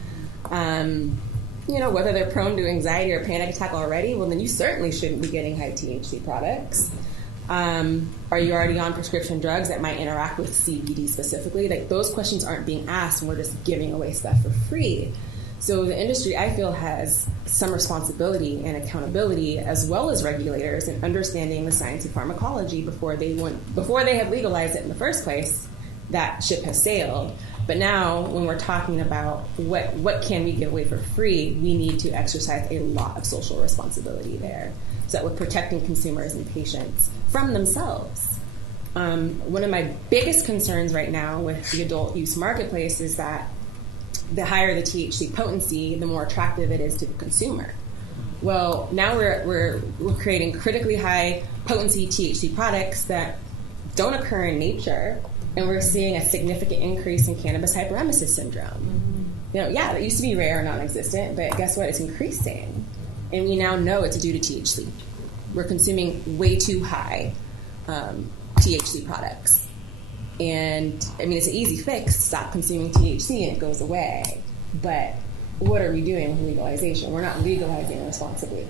Whether they're prone to anxiety or panic attack already, well, then you certainly shouldn't be getting high THC products. Are you already on prescription drugs that might interact with CBD specifically? Like, those questions aren't being asked, and we're just giving away stuff for free. So the industry, I feel, has some responsibility and accountability, as well as regulators, in understanding the science of pharmacology before they have legalized it in the first place. That ship has sailed. But now, when we're talking about what can we give away for free, we need to exercise a lot of social responsibility there, so that we're protecting consumers and patients from themselves. One of my biggest concerns right now with the adult use marketplace is that the higher the THC potency, the more attractive it is to the consumer. Well, now we're creating critically high potency THC products that don't occur in nature, and we're seeing a significant increase in cannabis hyperemesis syndrome. That used to be rare or non-existent, but guess what? It's increasing. And we now know it's due to THC. We're consuming way too high THC products. And, it's an easy fix. Stop consuming THC and it goes away. But what are we doing with legalization? We're not legalizing responsibly.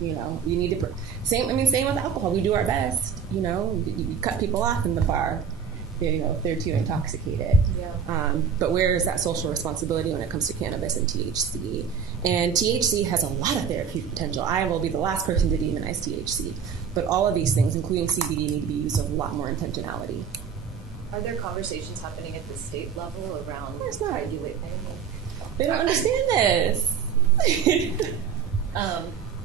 You need to... Same with alcohol. We do our best. You cut people off in the bar, if they're too intoxicated. Yeah. But where is that social responsibility when it comes to cannabis and THC? And THC has a lot of therapeutic potential. I will be the last person to demonize THC. But all of these things, including CBD, need to be used with a lot more intentionality. Are there conversations happening at the state level around regulating? They don't understand this.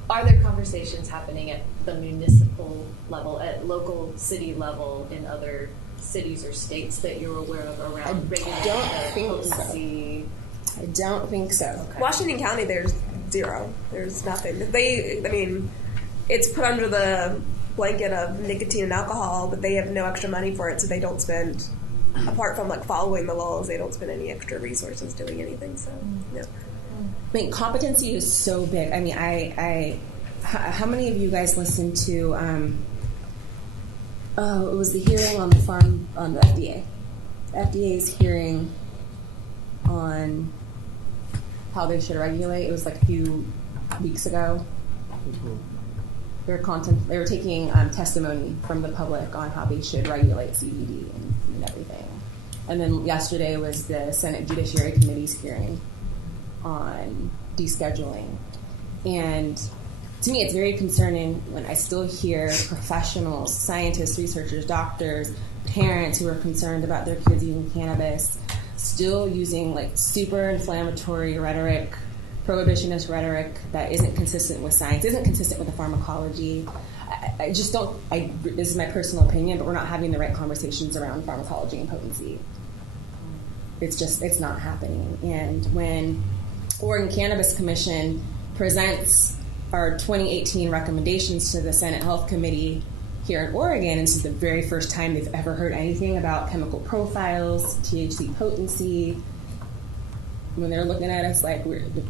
Are there conversations happening at the municipal level, at local city level, in other cities or states that you're aware of around regulating potency? I don't think so. Okay. Washington County, there's zero. There's nothing. It's put under the blanket of nicotine and alcohol, but they have no extra money for it, so they don't spend, apart from following the laws, they don't spend any extra resources doing anything. So, yeah. Competency is so big. How many of you guys listened to, it was the hearing on the FDA. FDA's hearing on how they should regulate. It was a few weeks ago. They were taking testimony from the public on how they should regulate CBD and everything. And then yesterday was the Senate Judiciary Committee's hearing on descheduling. And to me, it's very concerning when I still hear professionals, scientists, researchers, doctors, parents who are concerned about their kids using cannabis, still using super inflammatory rhetoric prohibitionist rhetoric that isn't consistent with science, isn't consistent with the pharmacology. I just don't, this is my personal opinion, but we're not having the right conversations around pharmacology and potency. It's not happening. And when Oregon Cannabis Commission presents our 2018 recommendations to the Senate Health Committee here in Oregon, and this is the very first time they've ever heard anything about chemical profiles, THC potency. When they're looking at us like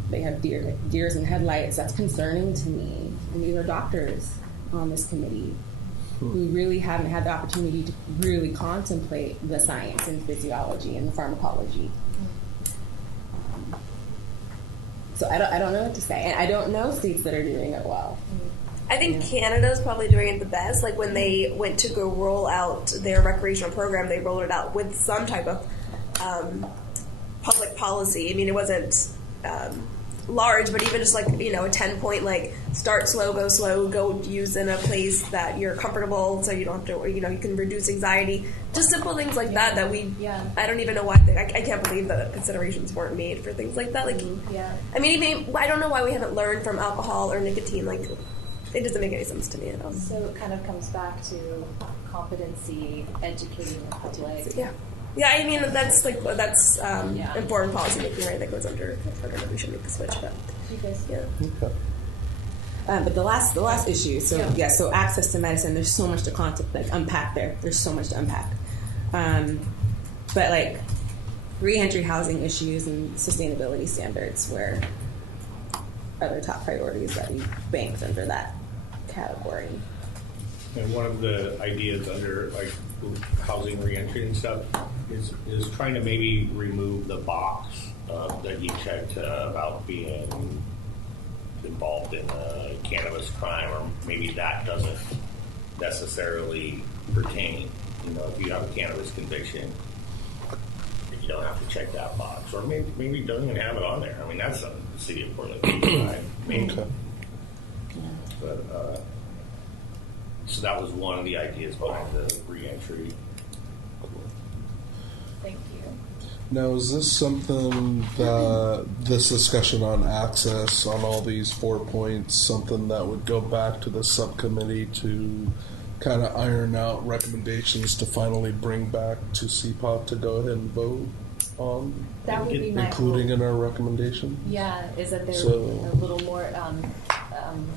they have deers in headlights, that's concerning to me. And these are doctors on this committee who really haven't had the opportunity to really contemplate the science and physiology and the pharmacology. So I don't know what to say. And I don't know states that are doing it well. I think Canada's probably doing it the best. Like when they went to go roll out their recreational program, they rolled it out with some type of public policy. I mean, it wasn't large, but even just like, you know, a 10-point, like start slow, go use in a place that you're comfortable so you don't have to, you know, you can reduce anxiety. Just simple things like that I don't even know why, I can't believe that considerations weren't made for things like that. Like, I mean, even, I don't know why we haven't learned from alcohol or nicotine. Like, it doesn't make any sense to me at all. So it kind of comes back to competency, educating the public. Yeah, I mean, that's informed policy making, right? That goes under we should make the switch. But Okay. But the last issue. So so access to medicine. There's so much to unpack there. There's so much to unpack. But like reentry housing issues and sustainability standards were other top priorities that we banked under that category. And one of the ideas under like housing reentry and stuff is trying to maybe remove the box that you checked about being involved in a cannabis crime, or maybe that doesn't necessarily pertain. You know, if you have a cannabis conviction, you don't have to check that box, or maybe you don't even have it on there. I mean, that's something the city of Portland can decide. Okay. But so that was one of the ideas behind the reentry. Thank you. Now, is this something that this discussion on access on all these 4 points, something that would go back to the subcommittee to kind of iron out recommendations to finally bring back to CPOT to go ahead and vote on? That would be my including hope. in our recommendation? Yeah, is that they're a little more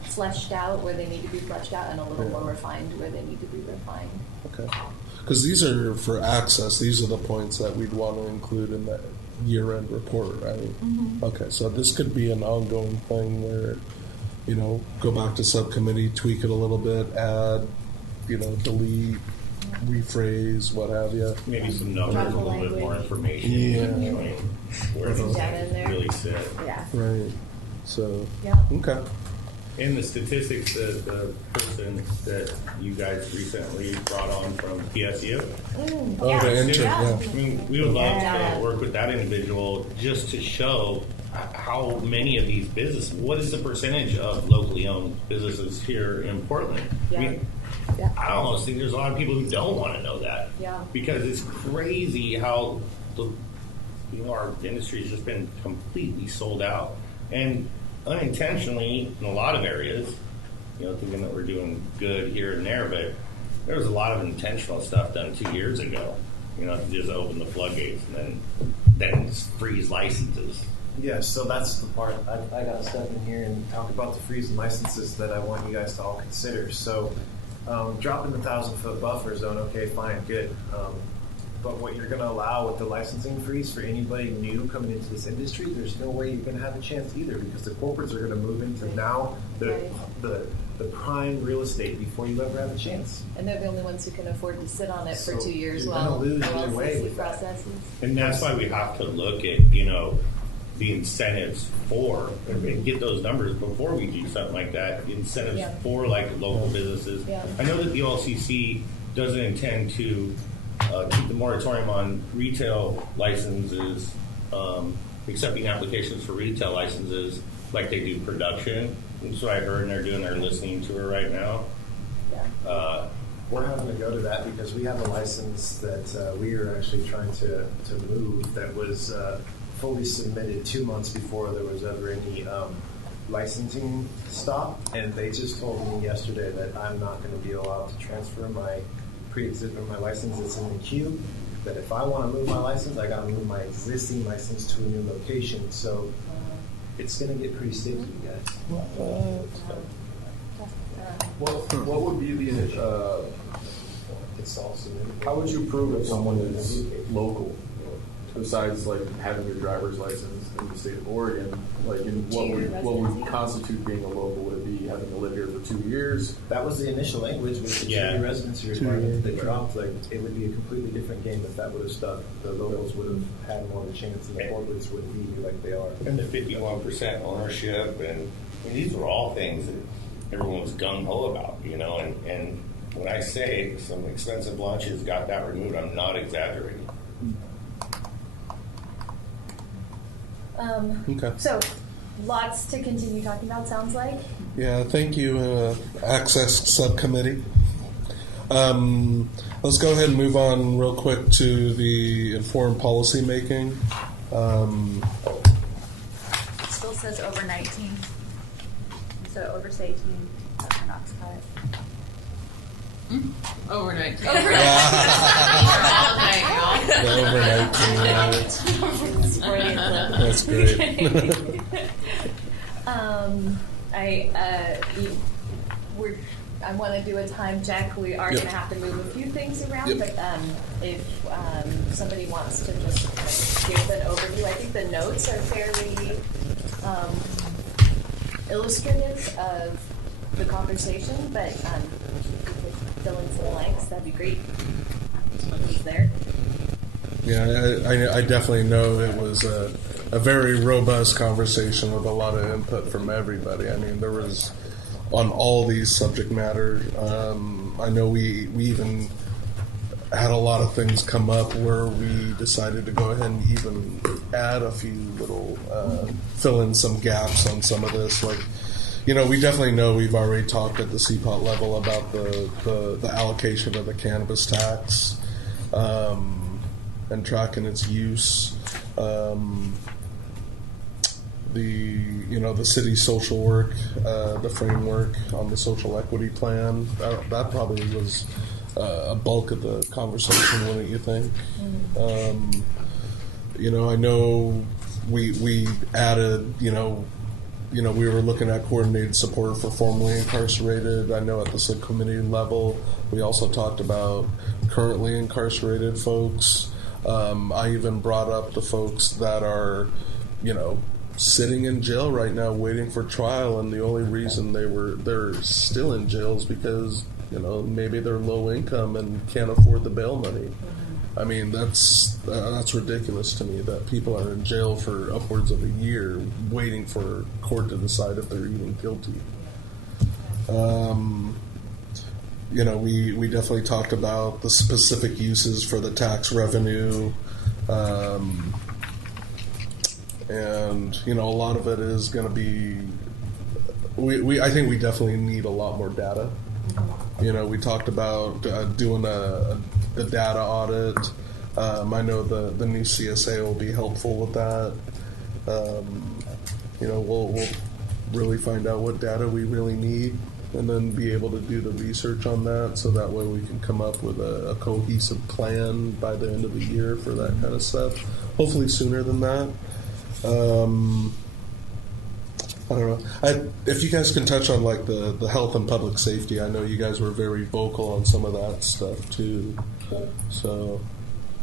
fleshed out where they need to be fleshed out, and a little more refined where they need to be refined. Okay. Because these are for access. These are the points that we'd want to include in that year-end report, right? Mm-hmm. Okay, so this could be an ongoing thing where, you know, go back to subcommittee, tweak it a little bit, add, you know, delete, rephrase, what have you. Maybe some numbers, a little bit more information. Yeah. Where those Data in there. really sit. Yeah. Right. So, okay. In the statistics, the person that you guys recently brought on from PSU. The intern, I mean, we would love to work with that individual just to show how many of these businesses, what is the percentage of locally owned businesses here in Portland? I mean, I almost think there's a lot of people who don't want to know that. Because it's crazy how our industry has just been completely sold out. And unintentionally, in a lot of areas, you know, thinking that we're doing good here and there, but there was a lot of intentional stuff done 2 years ago, you know, to just open the floodgates and then freeze licenses. Yes, so that's the part I got to step in here and talk about the freeze and licenses that I want you guys to all consider. So dropping the 1,000-foot buffer zone, okay, fine, good. But what you're going to allow with the licensing freeze for anybody new coming into this industry, there's no way you're going to have a chance either, because the corporates are going to move into now the prime real estate before you ever have a chance. And they're the only ones who can afford to sit on it for 2 years you're while going to lose either the way LCC with processes. And that's why we have to look at, you know, the incentives for, and get those numbers before we do something like that. Incentives for like local businesses. I know that the LCC doesn't intend to keep the moratorium on retail licenses, accepting applications for retail licenses like they do production. That's what I heard, and they're listening to her right now. We're having to go to that because we have a license that we are actually trying to move that was fully submitted 2 months before there was ever any licensing stop, and they just told me yesterday that I'm not going to be allowed to transfer my my license that's in the queue. That if I want to move my license, I got to move my existing license to a new location. So it's going to get pretty sticky, guys. What would be the it's all submitted. how would you prove if someone is local, besides like having your driver's license in the state of Oregon? Like, what would constitute being a local? Would it be having to live here for 2 years? That was the initial language with the two-year residency requirement that dropped. Like, it would be a completely different game if that would have stuck. The locals would have had more of a chance, and the corporates wouldn't be here like they are. And the 51% ownership, and these are all things that everyone's gung-ho about, and when I say some expensive lunches got that removed, I'm not exaggerating. Okay. So, lots to continue talking about, sounds like. Yeah, thank you, Access Subcommittee. Let's go ahead and move on real quick to the informed policy making. It still says over 19. So Oversight team, Dr. Knox got it. Overnight. Overnight That's great. I want to do a time check. We are going to have to move a few things around, but if somebody wants to just give an overview, I think the notes are fairly illustrative of the conversation, but if you could fill in some blanks, that'd be great. Who's there? Yeah, I definitely know it was a very robust conversation with a lot of input from everybody. I mean, there was on all these subject matter. I know we even had a lot of things come up where we decided to go ahead and even add a few little, fill in some gaps on some of this. Like, we definitely know we've already talked at the CPOT level about the allocation of the cannabis tax and tracking its use. The city's social work, the framework on the social equity plan, that probably was a bulk of the conversation, wouldn't you think? I know we added, we were looking at coordinated support for formerly incarcerated. I know at the subcommittee level, we also talked about currently incarcerated folks. I even brought up the folks that are, sitting in jail right now waiting for trial, and the only reason they're still in jail is because maybe they're low income and can't afford the bail money. I mean, that's ridiculous to me that people are in jail for upwards of a year waiting for court to decide if they're even guilty. We definitely talked about the specific uses for the tax revenue. And a lot of it is going to be. I think we definitely need a lot more data. We talked about doing the data audit. I know the new CSA will be helpful with that. We'll really find out what data we really need, and then be able to do the research on that, so that way we can come up with a cohesive plan by the end of the year for that kind of stuff. Hopefully sooner than that. I don't know. If you guys can touch on like the health and public safety, I know you guys were very vocal on some of that stuff too. So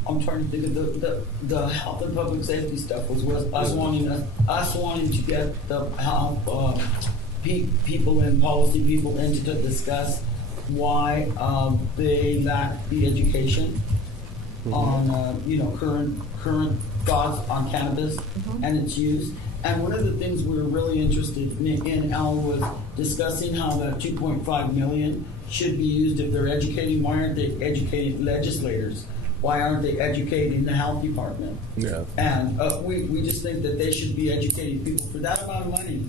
I'm trying to think of the health and public safety stuff was us wanting to get the health people in policy people in to discuss why they lack the education on current thoughts on cannabis and its use. And one of the things we were really interested in, Al, was discussing how that $2.5 million should be used if they're educating. Why aren't they educating legislators? Why aren't they educating the health department? Yeah. And we just think that they should be educating people for that amount of money.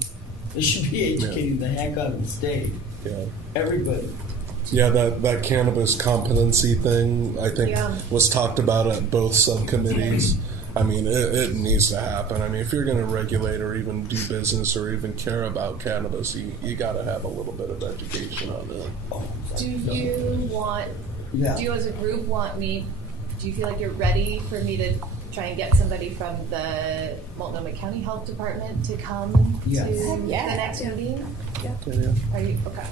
They should be educating the heck out of the state. Yeah. Everybody. Yeah, that cannabis competency thing, I think, was talked about at both subcommittees. I mean, it needs to happen. I mean, if you're going to regulate or even do business or even care about cannabis, you got to have a little bit of education on it. Do you want, do you as a group do you feel like you're ready for me to try and get somebody from the Multnomah County Health Department to come to the next meeting? Yeah. Are you, okay.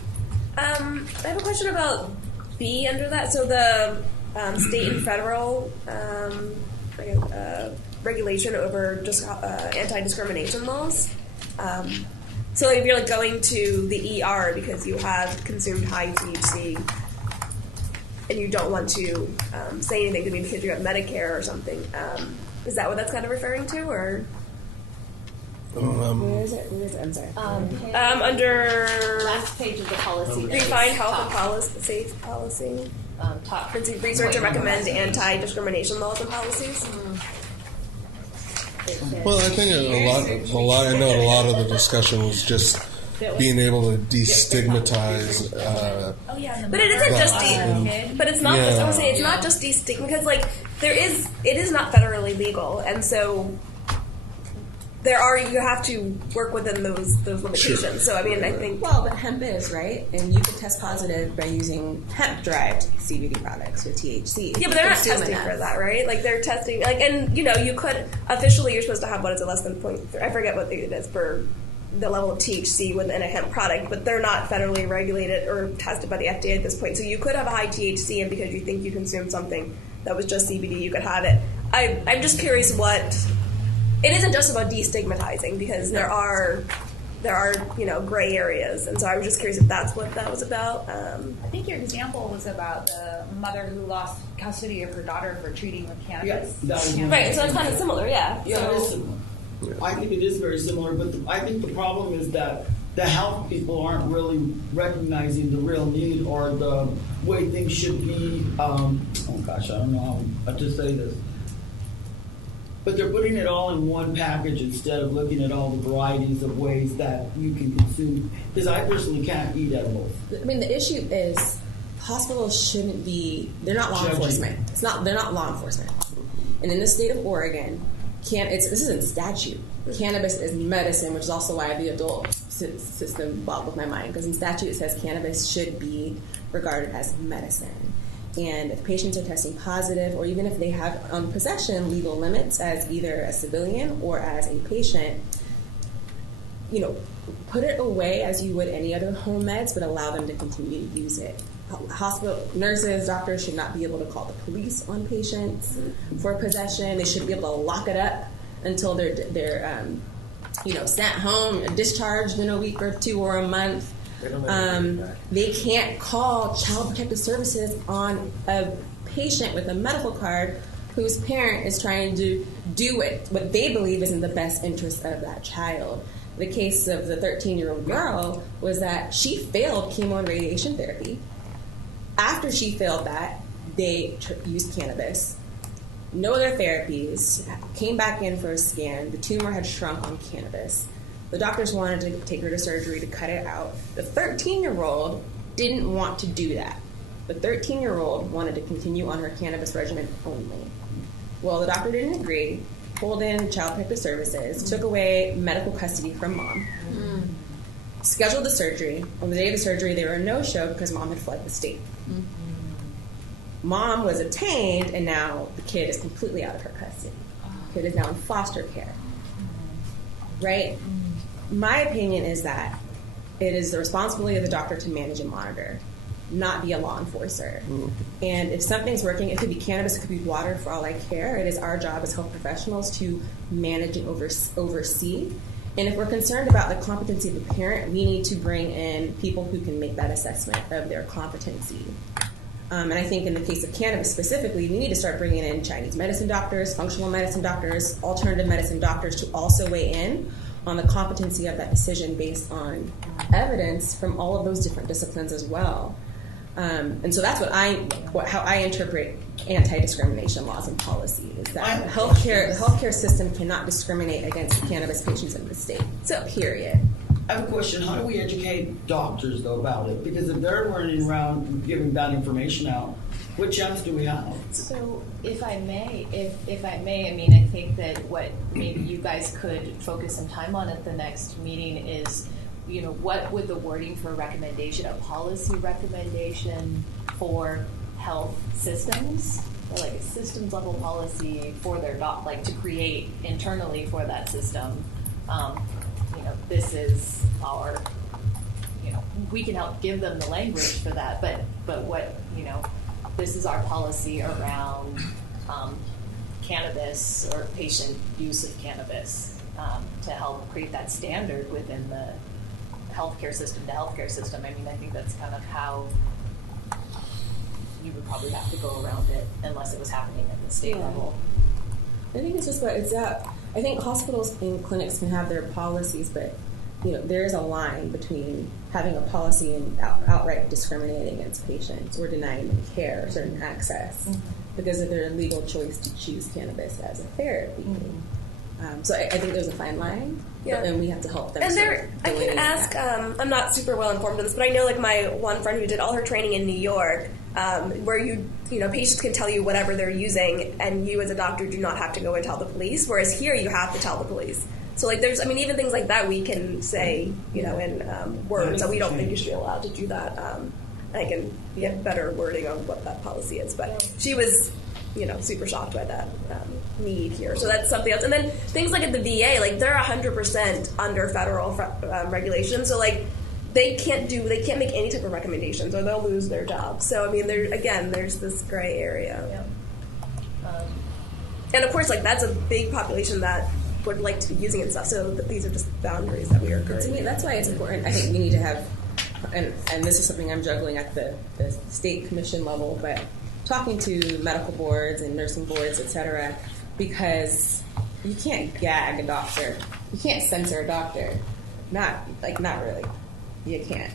I have a question about B under that. So the state and federal regulation over just anti-discrimination laws. So if you're like going to the ER because you have consumed high THC and you don't want to say anything to me because you have Medicare or something, is that what that's kind of referring to, or? Where is it? I'm sorry. Under last page of the policy. Refine health and policy, policy. Top. Research and recommend anti-discrimination laws and policies. Well, I think a lot. I know a lot of the discussion was just being able to destigmatize. But it isn't just but it's not. I was saying it's not just destigmatize because it is not federally legal, and so you have to work within those limitations. Sure. So I mean, I think but hemp is, right, and you can test positive by using hemp-derived CBD products with THC. Yeah, but they're not testing for that, right? Like they're testing, and you could officially you're supposed to have less than 0.3. I forget what it is for the level of THC within a hemp product, but they're not federally regulated or tested by the FDA at this point. So you could have a high THC, and because you think you consumed something that was just CBD, you could have it. I'm just curious what. It isn't just about destigmatizing because there are gray areas, and so I was just curious if that's what that was about. I think your example was about the mother who lost custody of her daughter for treating with cannabis. Right, so it's kind of similar, yeah. Yeah, it is similar. I think it is very similar, but I think the problem is that the health people aren't really recognizing the real need or the way things should be. I don't know how to say this. But they're putting it all in one package instead of looking at all the varieties of ways that you can consume. Because I personally can't eat edibles. I mean, the issue is hospitals shouldn't be. They're not law enforcement. They're not law enforcement. And in the state of Oregon, this isn't statute. Cannabis is medicine, which is also why the adult system boggled my mind. Because in statute it says cannabis should be regarded as medicine. And if patients are testing positive, or even if they have possession legal limits as either a civilian or as a patient, put it away as you would any other home meds, but allow them to continue to use it. Hospital nurses, doctors should not be able to call the police on patients for possession. They should be able to lock it up until they're sent home, discharged in a week or two or a month. They can't call Child Protective Services on a patient with a medical card whose parent is trying to do what they believe is in the best interest of that child. The case of the 13-year-old girl was that she failed chemo and radiation therapy. After she failed that, they used cannabis. No other therapies. Came back in for a scan. The tumor had shrunk on cannabis. The doctors wanted to take her to surgery to cut it out. The 13-year-old didn't want to do that. The 13-year-old wanted to continue on her cannabis regimen only. Well, the doctor didn't agree, pulled in Child Protective Services, took away medical custody from mom, scheduled the surgery. On the day of the surgery, they were a no-show because mom had fled the state. Mom was obtained, and now the kid is completely out of her custody. The kid is now in foster care. Right? My opinion is that it is the responsibility of the doctor to manage and monitor, not be a law enforcer. And if something's working, it could be cannabis, it could be water, for all I care. It is our job as health professionals to manage and oversee. And if we're concerned about the competency of the parent, we need to bring in people who can make that assessment of their competency. And I think in the case of cannabis specifically, we need to start bringing in Chinese medicine doctors, functional medicine doctors, alternative medicine doctors to also weigh in on the competency of that decision based on evidence from all of those different disciplines as well. And so that's how I interpret anti-discrimination laws and policy, is that the healthcare system cannot discriminate against cannabis patients in the state. So, period. I have a question. How do we educate doctors, though, about it? Because if they're running around giving bad information out, What chance do we have? So, if I may, I mean, I think that what maybe you guys could focus some time on at the next meeting is, you know, what would the wording for a recommendation, a policy recommendation for health systems, or like a systems level policy for their like to create internally for that system. You know, this is our, you know, we can help give them the language for that, but what, you know, this is our policy around cannabis or patient use of cannabis to help create that standard within the healthcare system to healthcare system. I mean, I think that's kind of how you would probably have to go around it unless it was happening at the state level. I think it's just about I think hospitals and clinics can have their policies, but you know, there is a line between having a policy and outright discriminating against patients or denying them care or certain access because of their legal choice to choose cannabis as a therapy. So I think there's a fine line, and we have to help them. And I can ask. I'm not super well informed on this, but I know like my one friend who did all her training in New York, where you know patients can tell you whatever they're using, and you as a doctor do not have to go and tell the police. Whereas here you have to tell the police. So like there's, I mean, even things like that we can say, you know, in words. So we don't think you should be allowed to do that. I can get better wording on what that policy is, but she was, you know, super shocked by that need here. So that's something else. And then things like at the VA, like they're 100% under federal regulation. So like they can't make any type of recommendations or they'll lose their job. So I mean, there's this gray area. And of course, like that's a big population that would like to be using it and stuff. So these are just boundaries that we are creating. To me, that's why it's important. I think we need to have, and this is something I'm juggling at the state commission level, but talking to medical boards and nursing boards, et cetera, because you can't gag a doctor. You can't censor a doctor. Not really. You can't.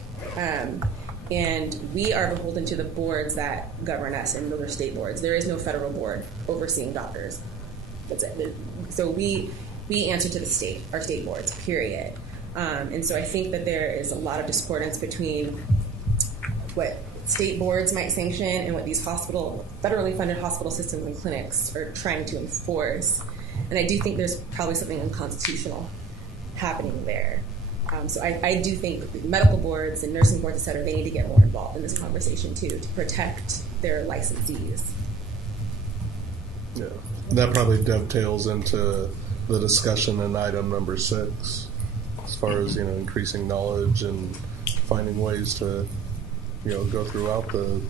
And we are beholden to the boards that govern us, and those are state boards. There is no federal board overseeing doctors. That's it. So we answer to the state, our state boards, period. And so I think that there is a lot of discordance between what state boards might sanction and what these federally funded hospital systems and clinics are trying to enforce. And I do think there's probably something unconstitutional happening there. So I do think medical boards and nursing boards, et cetera, they need to get more involved in this conversation too, to protect their licensees. Yeah, that probably dovetails into the discussion in item number 6, as far as, you know, increasing knowledge and finding ways to, you know, go throughout the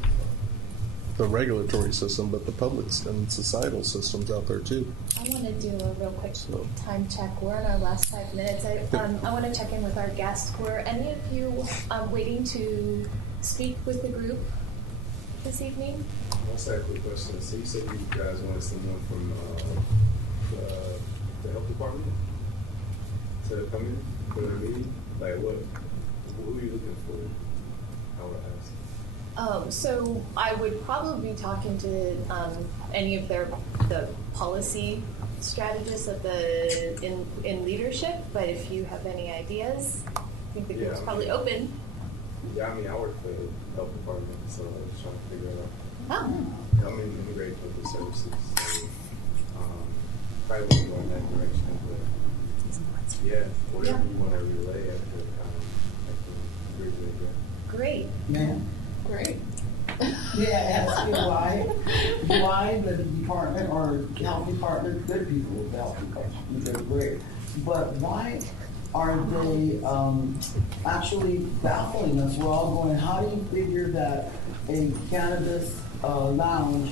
regulatory system, but the public and societal systems out there too. I want to do a real quick time check. We're in our last 5 minutes. I want to check in with our guests. Were any of you waiting to speak with the group this evening? I'll ask a quick question. So you said you guys wanted someone from the health department to come in for the meeting? Like what are you looking for? I would ask. So I would probably be talking to any of the policy strategists at in leadership. But if you have any ideas, I think the group's probably open. Yeah, I mean, I work for the health department, so I was trying to figure it out. Oh. I'm in integrated clinical services, so probably wouldn't go in that direction. But yeah, whatever you want to relay, I can agree with that. Great. Ma'am? Great. Yeah, ask you why the department or health department, good people with the health department, they're great, but why are they actually baffling us? We're all going, how do you figure that a cannabis lounge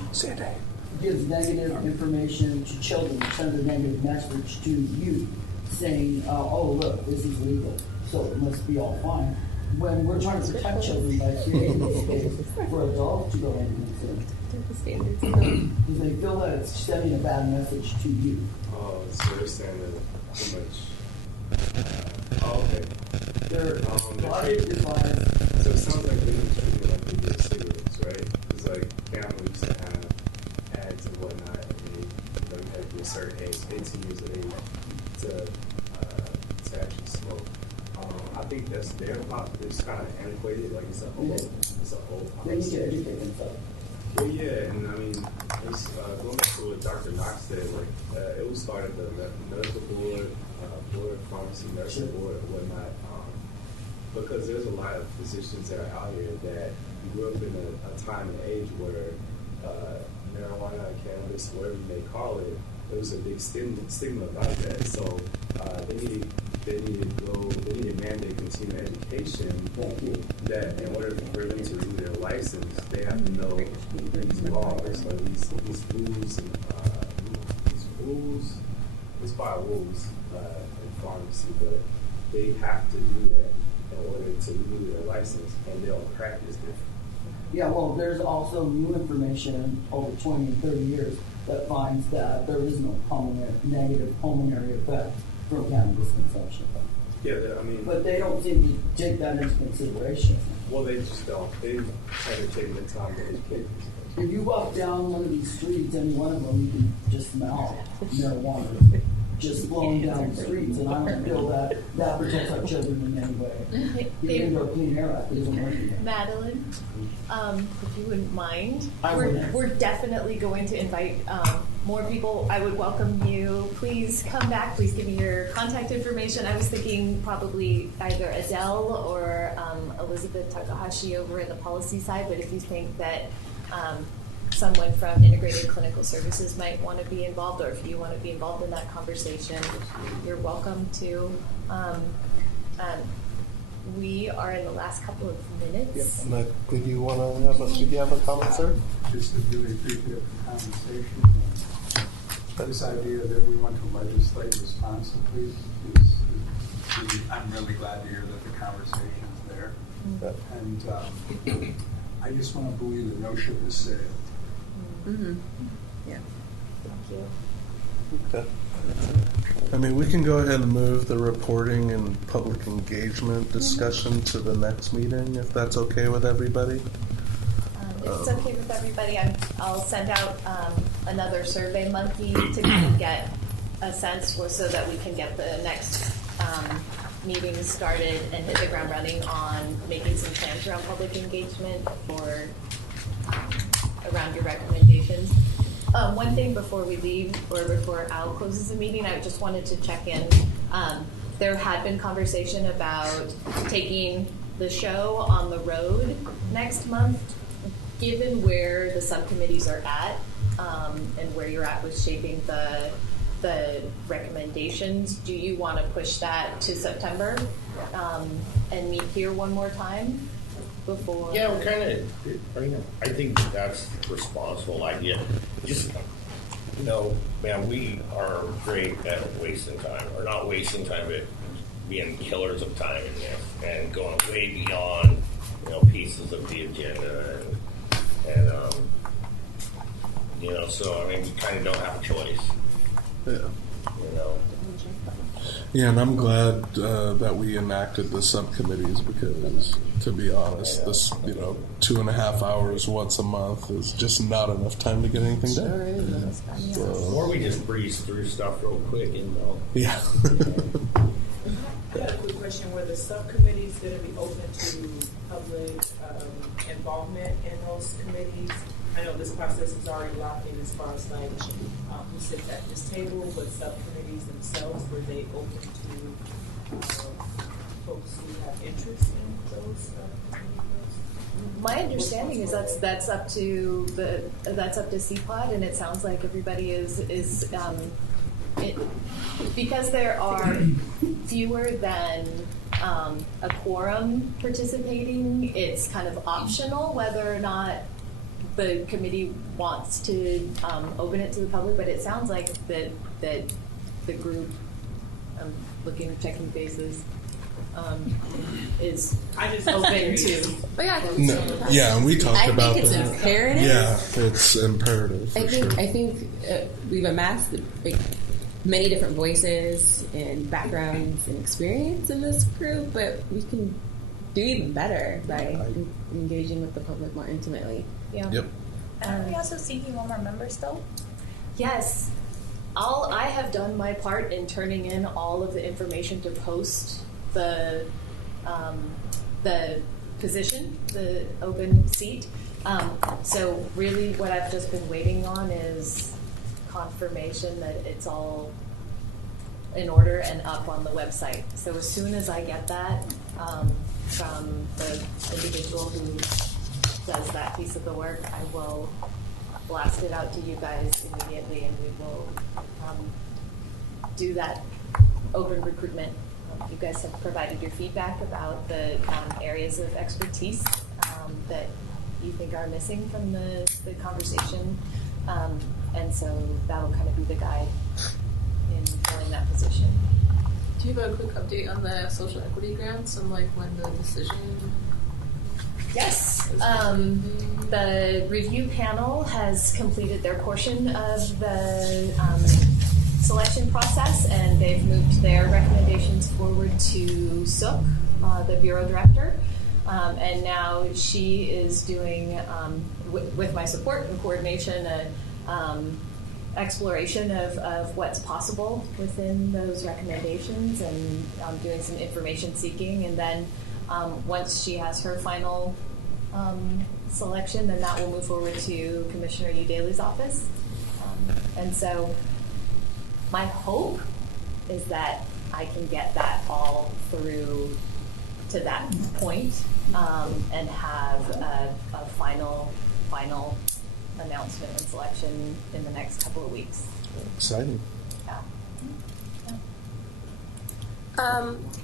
gives negative information to children, sends a negative message to youth, saying, oh look, this is legal, so it must be all fine. When we're trying to protect children by creating this space for adults to go in and consume. Because they feel that it's sending a bad message to you. Oh, so they're saying that too much. Okay. Their logic is like, so it sounds like they're treating it like they do cigarettes, right? It's like Camel used to have ads and whatnot, and they had to be a certain age, 18 years of age, to actually smoke. I think that's their pop. It's kind of antiquated. Like it's a old they need to educate themselves. Well, yeah, and I mean, it's, going back to what Dr. Knox said, like, it was started the medical board, board of pharmacy, nursing board, and whatnot, because there's a lot of physicians that are out here that grew up in a time and age where marijuana, cannabis, whatever you may call it, there was a big stigma about that. So they needed mandate continuing education that in order for them to renew their license, they have to know these laws, or these rules and these rules. It's by rules in pharmacy, but they have to do that in order to renew their license, and they'll practice different. Yeah, well, there's also new information over 20 and 30 years that finds that there is no negative pulmonary effect from cannabis consumption. Yeah, I mean... But they don't seem to take that into consideration. Well, they just don't. They haven't taken the time to educate themselves. If you walk down one of these streets, any one of them, you can just smell marijuana just flowing down the streets, and I don't feel that protects our children in any way. The Indoor Clean Air Act isn't working. Madeline, if you wouldn't mind, I wouldn't. We're definitely going to invite more people. I would welcome you. Please come back. Please give me your contact information. I was thinking probably either Adele or Elizabeth Takahashi over in the policy side, but if you think that someone from Integrated Clinical Services might want to be involved, or if you want to be involved in that conversation, you're welcome to. We are in the last couple of minutes. Yep. Did you have a comment, sir? Just to really appreciate the conversation. This idea that we want to legislate responsibly I'm really glad to hear that the conversation is there. Mm-hmm. And I just want to believe that no ship is sailed. Mm-hmm. Yeah. Thank you. Okay. I mean, we can go ahead and move the reporting and public engagement discussion to the next meeting, if that's okay with everybody. If it's okay with everybody, I'll send out another Survey Monkey to kind of get a sense so that we can get the next meeting started and hit the ground running on making some plans around public engagement for around your recommendations. One thing before we leave, or before Al closes the meeting, I just wanted to check in. There had been conversation about taking the show on the road next month. Given where the subcommittees are at and where you're at with shaping the recommendations, do you want to push that to September and meet here one more time? Before. Yeah, we're kind of. I think that's a responsible idea. Just, man, we are great at wasting time, or not wasting time, but being killers of time in this and going way beyond, pieces of the agenda and so I mean, we kind of don't have a choice. Yeah. Yeah, and I'm glad that we enacted the subcommittees because, to be honest, this 2.5 hours once a month is just not enough time to get anything done. Or we just breeze through stuff real quick, Yeah. I got a quick question. Were the subcommittees going to be open to public involvement in those committees? I know this process is already locked in as far as who sits at this table, but subcommittees themselves, were they open to folks who have interest in those committees? My understanding is that's up to CPOT, and it sounds like everybody is because there are fewer than a quorum participating. It's kind of optional whether or not the committee wants to open it to the public, but it sounds like that the group, I'm checking faces, is open to. But yeah, and we talked about that. I think it's imperative. Yeah, it's imperative. I think we've amassed many different voices and backgrounds and experience in this group, but we can do even better by engaging with the public more intimately. Yeah. Yep. Are we also seeking one more member still? Yes. I have done my part in turning in all of the information to post the position, the open seat. So really what I've just been waiting on is confirmation that it's all in order and up on the website. So as soon as I get that from the individual who does that piece of the work, I will blast it out to you guys immediately, and we will do that open recruitment. You guys have provided your feedback about the areas of expertise that you think are missing from the conversation, and so that'll kind of be the guide in filling that position. Do you have a quick update on the social equity grants and like when the decision? Yes. The review panel has completed their portion of the selection process, and they've moved their recommendations forward to Sook, the bureau director. And now she is doing, with my support and coordination, exploration of what's possible within those recommendations, and doing some information seeking. And then once she has her final selection, then that will move forward to Commissioner Udaley's office. And so my hope is that I can get that all through to that point, and have a final announcement and selection in the next couple of weeks. Exciting. Yeah.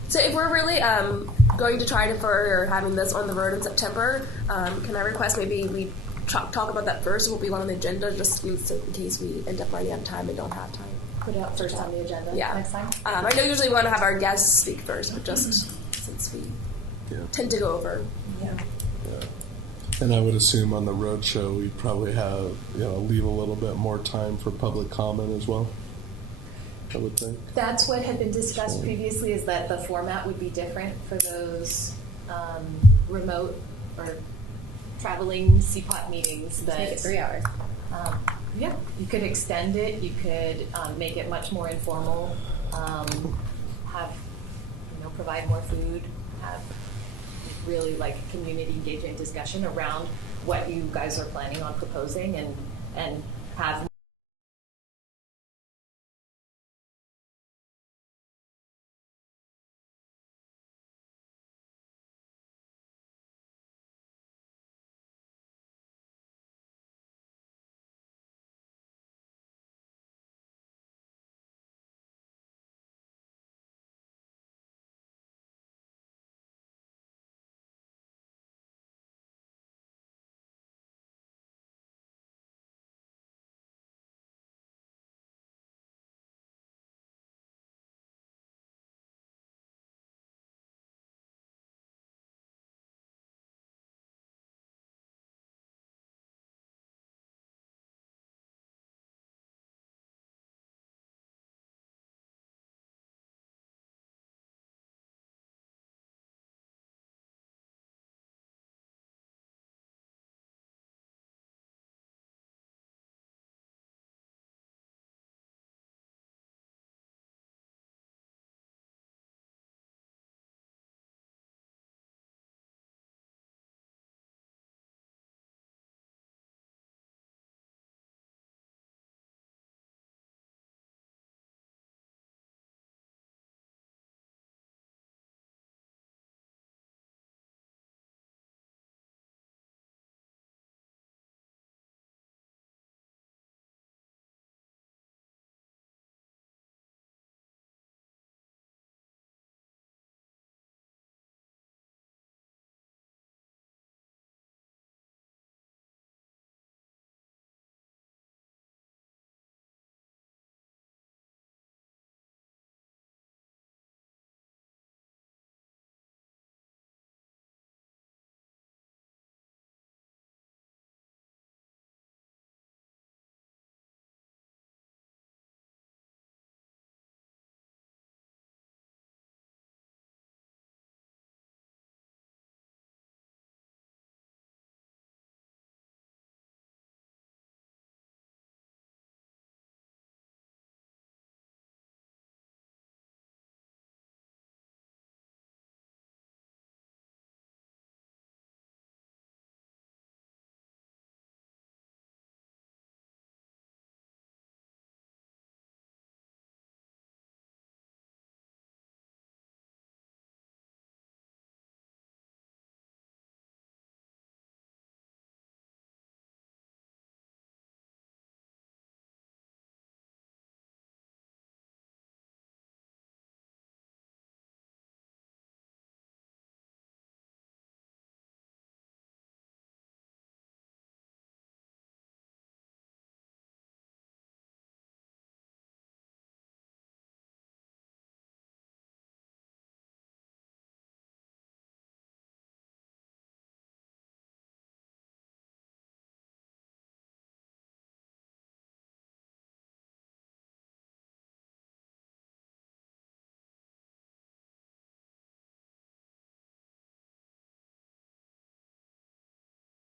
So if we're really going to try for having this on the road in September, can I request maybe we talk about that first? It will be one on the agenda, just in case we end up running out of time and don't have time. Put it up first on the agenda next time? I know usually we want to have our guests speak first, but just since we tend to go over. Yeah. And I would assume on the road show we'd probably have, leave a little bit more time for public comment as well, I would think. That's what had been discussed previously, is that the format would be different for those remote or traveling CPOT meetings. Let's make it 3 hours. Yeah, you could extend it. You could make it much more informal. Have, provide more food. Have really community engagement discussion around what you guys are planning on proposing, and have